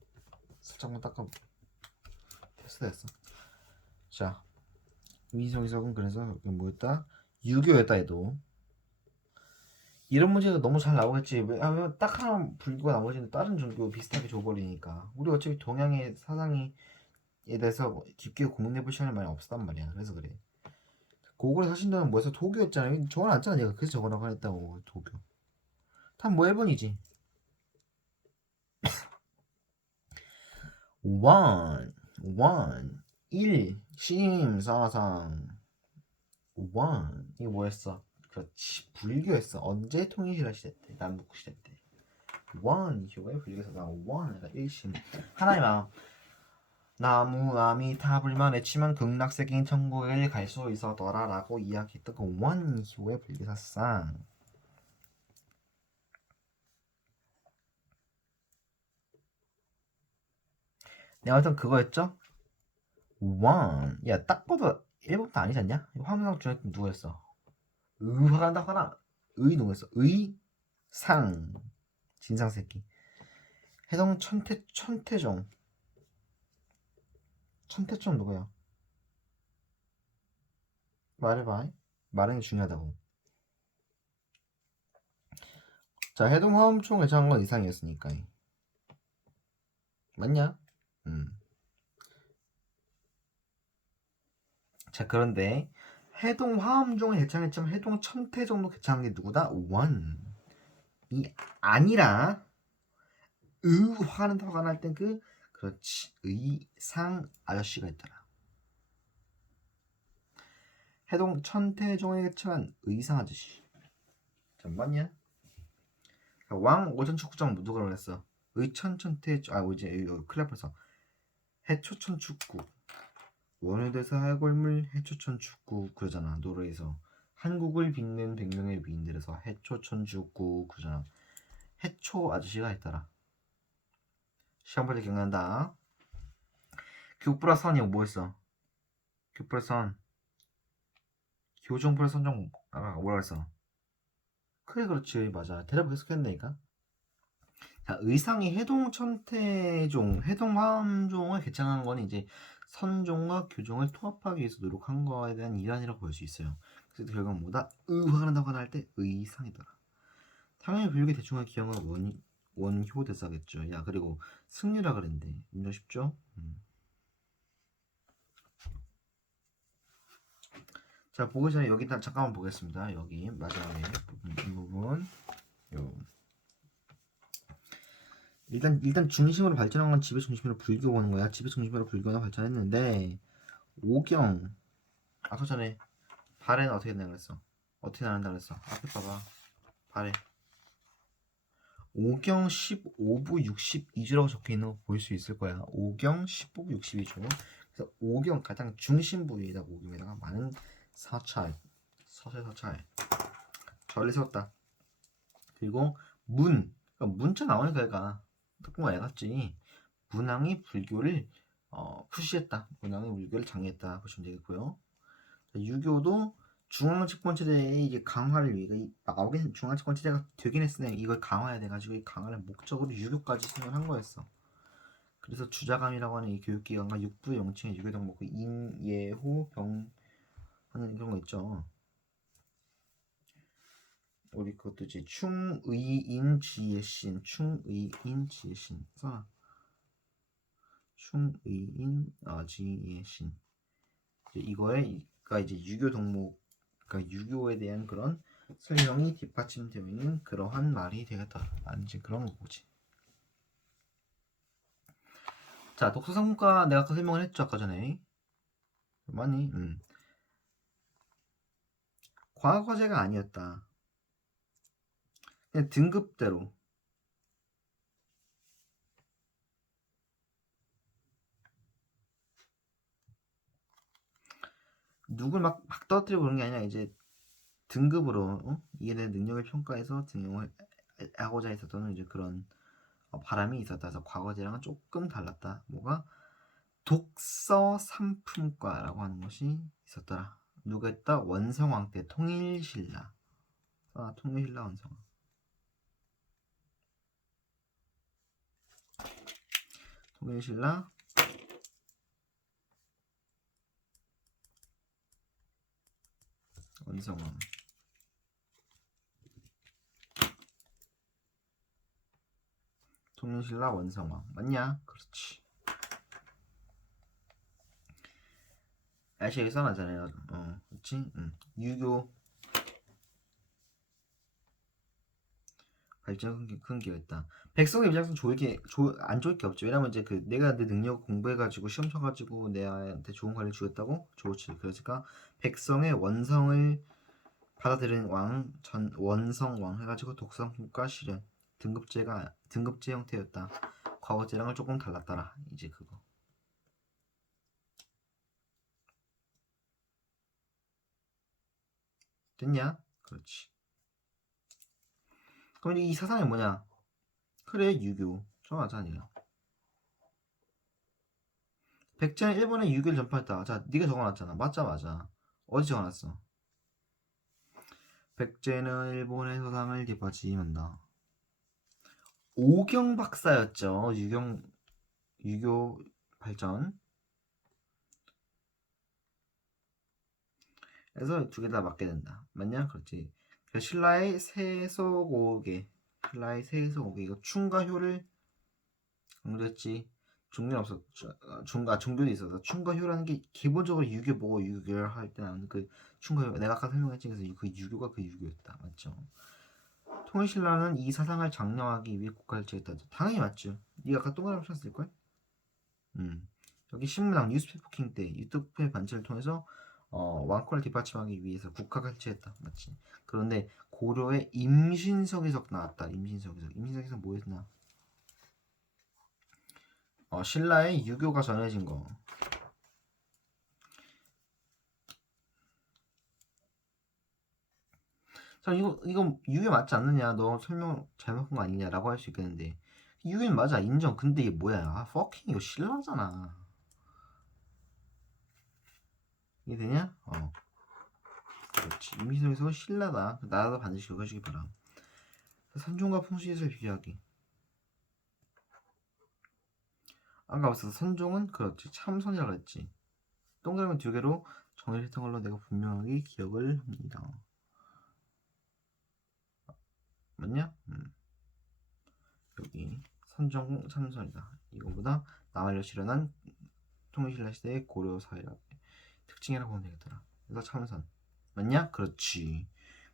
살짝만 닦아. 됐어. 자 민속이석은 그래서 뭐였다? 유교였다 해도 이런 문제가 너무 잘 나오겠지. 왜냐면 딱 하나 불교가 나머지는 다른 종교 비슷하게 줘버리니까 우리 어차피 동양의 사상에 대해서 깊게 고민해볼 시간이 많이 없었단 말이야. 그래서 그래. 고구려 사신도는 뭐해서 도교였잖아. 적어놨잖아 내가. 그래서 적어라고 했다고. 도교. 다뭐 1번이지. 원 1. 심사상 원 이게 뭐였어? 그렇지 불교였어. 언제 통일신라 시대 때 남북 시대 때 원 이후에 불교사상 원가 1심 하나님아 나무 아미타불만 외치면 극락세계인 천국을 갈 수 있어더라 라고 이야기했던 그원 이후의 불교사상. 내가 봤던 그거였죠? 원. 야, 딱 봐도 1번부터 아니지 않냐? 화문상 중에 누구였어? 화간다 화나. 누구였어? 상. 진상새끼. 해동 천태종. 천태종 누구야? 말해봐. 말하는 게 중요하다고. 자, 해동 화엄총 괜찮은 건 이상이었으니까. 맞냐? 자, 그런데 해동 화엄종은 개창했지만 해동 천태종도 개창한 게 누구다? 원이 아니라 화는 화가 날 땐 그렇지 의상 아저씨가 있더라. 해동 천태종에 개창한 의상 아저씨. 잠깐만요. 왕 오전축구장 누가 그랬어? 의천천태종 이제 클랩에서 해초천축구 원효대사 해골물 해초천축구 그러잖아. 노래에서 한국을 빛낸 100명의 위인들에서 해초천축구 그러잖아. 해초 아저씨가 있더라. 시험 볼 때 기억난다. 교프라 선이 뭐였어? 교프라 선 교종프라 선정 뭐라 했어? 그래 그렇지 맞아. 대답 계속 했다니까. 자 의상이 해동천태종 해동화엄종을 개창한 건 이제 선종과 교종을 통합하기 위해서 노력한 거에 대한 일환이라고 볼 수 있어요. 그래서 결과는 뭐다? 화가 난다고 할 때 의상이더라. 당연히 불교 대충한 기형은 원효대사겠죠. 야 그리고 승리라 그랬는데 문제 쉽죠? 자 보기 전에 여기 잠깐만 보겠습니다. 여기 마지막에 이 부분 요. 일단 중심으로 발전한 건 지배 중심으로 불교 보는 거야. 지배 중심으로 불교가 발전했는데 오경 아까 전에 발에는 어떻게 된다 그랬어? 어떻게 나간다 그랬어? 앞에 봐봐. 발에 오경 15부 62조라고 적혀 있는 거 볼 수 있을 거야. 오경 15부 62조. 그래서 오경 가장 중심 부위에다 오경에다가 많은 사찰 절을 세웠다. 그리고 그러니까 문자 나오니까 얘가 특공가 애같지. 문왕이 불교를 푸시했다. 문왕이 불교를 장려했다 보시면 되겠고요. 유교도 중앙집권체제의 이제 강화를 위해 나오긴 중앙집권체제가 되긴 했으니 이걸 강화해야 돼가지고 이 강화를 목적으로 유교까지 신청한 거였어. 그래서 주자감이라고 하는 이 교육기관과 육부의 명칭의 유교덕목 인예호 병 하는 그런 거 있죠. 우리 그것도 이제 충의인지예신 충의인지예신 써놔. 충의인지예신 이거가 이제 유교 덕목 그러니까 유교에 대한 그런 설명이 뒷받침되어 있는 그러한 말이 되겠다. 아니지 그런 거지. 자 독서상문과 내가 아까 설명을 했죠 아까 전에. 많이 과거제가 아니었다. 그냥 등급대로 누굴 막 떨어뜨리고 그런 게 아니라 이제 등급으로 이에 대한 능력을 평가해서 등용을 하고자 했었던 이제 그런 바람이 있었다. 그래서 과거제랑은 조금 달랐다. 뭐가 독서 삼품과라고 하는 것이 있었더라. 누가 했다? 원성왕 때 통일신라. 통일신라 원성왕. 통일신라 원성왕. 통일신라 원성왕 맞냐? 그렇지. 아시아에 써놨잖아요. 그렇지? 유교 발전 큰 기여했다. 백성의 입장에서 안 좋을 게 없지. 왜냐면 이제 그 내가 내 능력 공부해가지고 시험 쳐가지고 내한테 좋은 관리 주겠다고 좋지. 그러니까 백성의 원성을 받아들인 원성 왕 해가지고 독성 국가 실현 등급제 형태였다. 과거제랑은 조금 달랐더라. 이제 그거. 됐냐? 그렇지. 그럼 이 사상이 뭐냐? 그래 유교. 정하자니요. 백제는 일본에 유교를 전파했다. 자, 네가 적어놨잖아. 맞아. 어디 적어놨어? 백제는 일본의 서상을 개파지한다. 오경 박사였죠. 유교 발전. 그래서 두 개 다 맞게 된다. 맞냐? 그렇지. 신라의 세속오개 이거 충과효를 강조했지. 종교는 없어. 종교도 있어서 충과효라는 게 기본적으로 유교 보고 유교를 할 때 나오는 그 충과효. 내가 아까 설명했지. 그래서 그 유교가 그 유교였다. 맞죠? 통일신라는 이 사상을 장려하기 위해 국가를 지었다. 당연히 맞죠. 네가 아까 동그라미 쳤을걸? 여기 신문당 뉴스페이퍼 때 유튜브의 반체를 통해서 왕권을 뒷받침하기 위해서 국가가 설치했다. 맞지? 그런데 고려의 임신석에서 나왔다. 임신석에서 뭐 했나? 신라의 유교가 전해진 거. 자, 이거 유교 맞지 않느냐? 너 설명 잘못한 거 아니냐라고 할 수 있겠는데 유교는 맞아, 인정. 근데 이게 뭐야? 퍼킹 이거 신라잖아. 이해되냐? 그렇지. 임신석에서 신라다. 나라도 반드시 기억해주기 바람. 선종과 풍수지에서 비교하기. 아까 봤어. 선종은 그렇지. 참선이라고 했지. 동그라미 두 개로 정리를 했던 걸로 내가 분명하게 기억을 합니다. 맞냐? 여기 선종 참선이다. 이거보다 남한을 실현한 통일신라 시대의 고려 사회의 특징이라고 보면 되겠더라. 그래서 참선. 맞냐? 그렇지.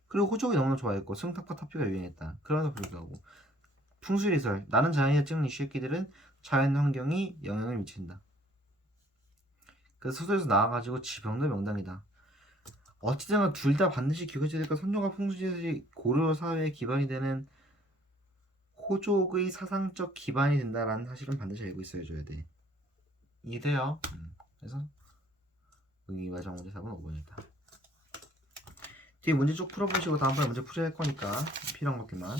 그리고 호족이 너무 좋아했고 승탁과 타피가 유행했다. 그럼에도 불구하고 풍수리설 나는 자연이라 찍는 이 새끼들은 자연 환경이 영향을 미친다. 그 소설에서 나와가지고 지병도 명당이다. 어찌되나 둘 다 반드시 기억해줘야 될까. 선종과 풍수지설이 고려 사회의 기반이 되는 호족의 사상적 기반이 된다라는 사실은 반드시 알고 있어줘야 돼. 이해돼요? 그래서 여기 마지막 문제 4번 5번이다. 뒤에 문제 쭉 풀어보시고 다음번에 문제 풀어야 할 거니까 필요한 것들만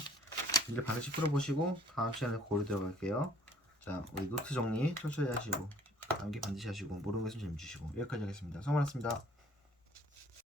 문제 반드시 풀어보시고 다음 시간에 고려 들어갈게요. 자, 우리 노트 정리 철저히 하시고 암기 반드시 하시고 모르는 거 있으면 질문 주시고 여기까지 하겠습니다. 수고 많았습니다.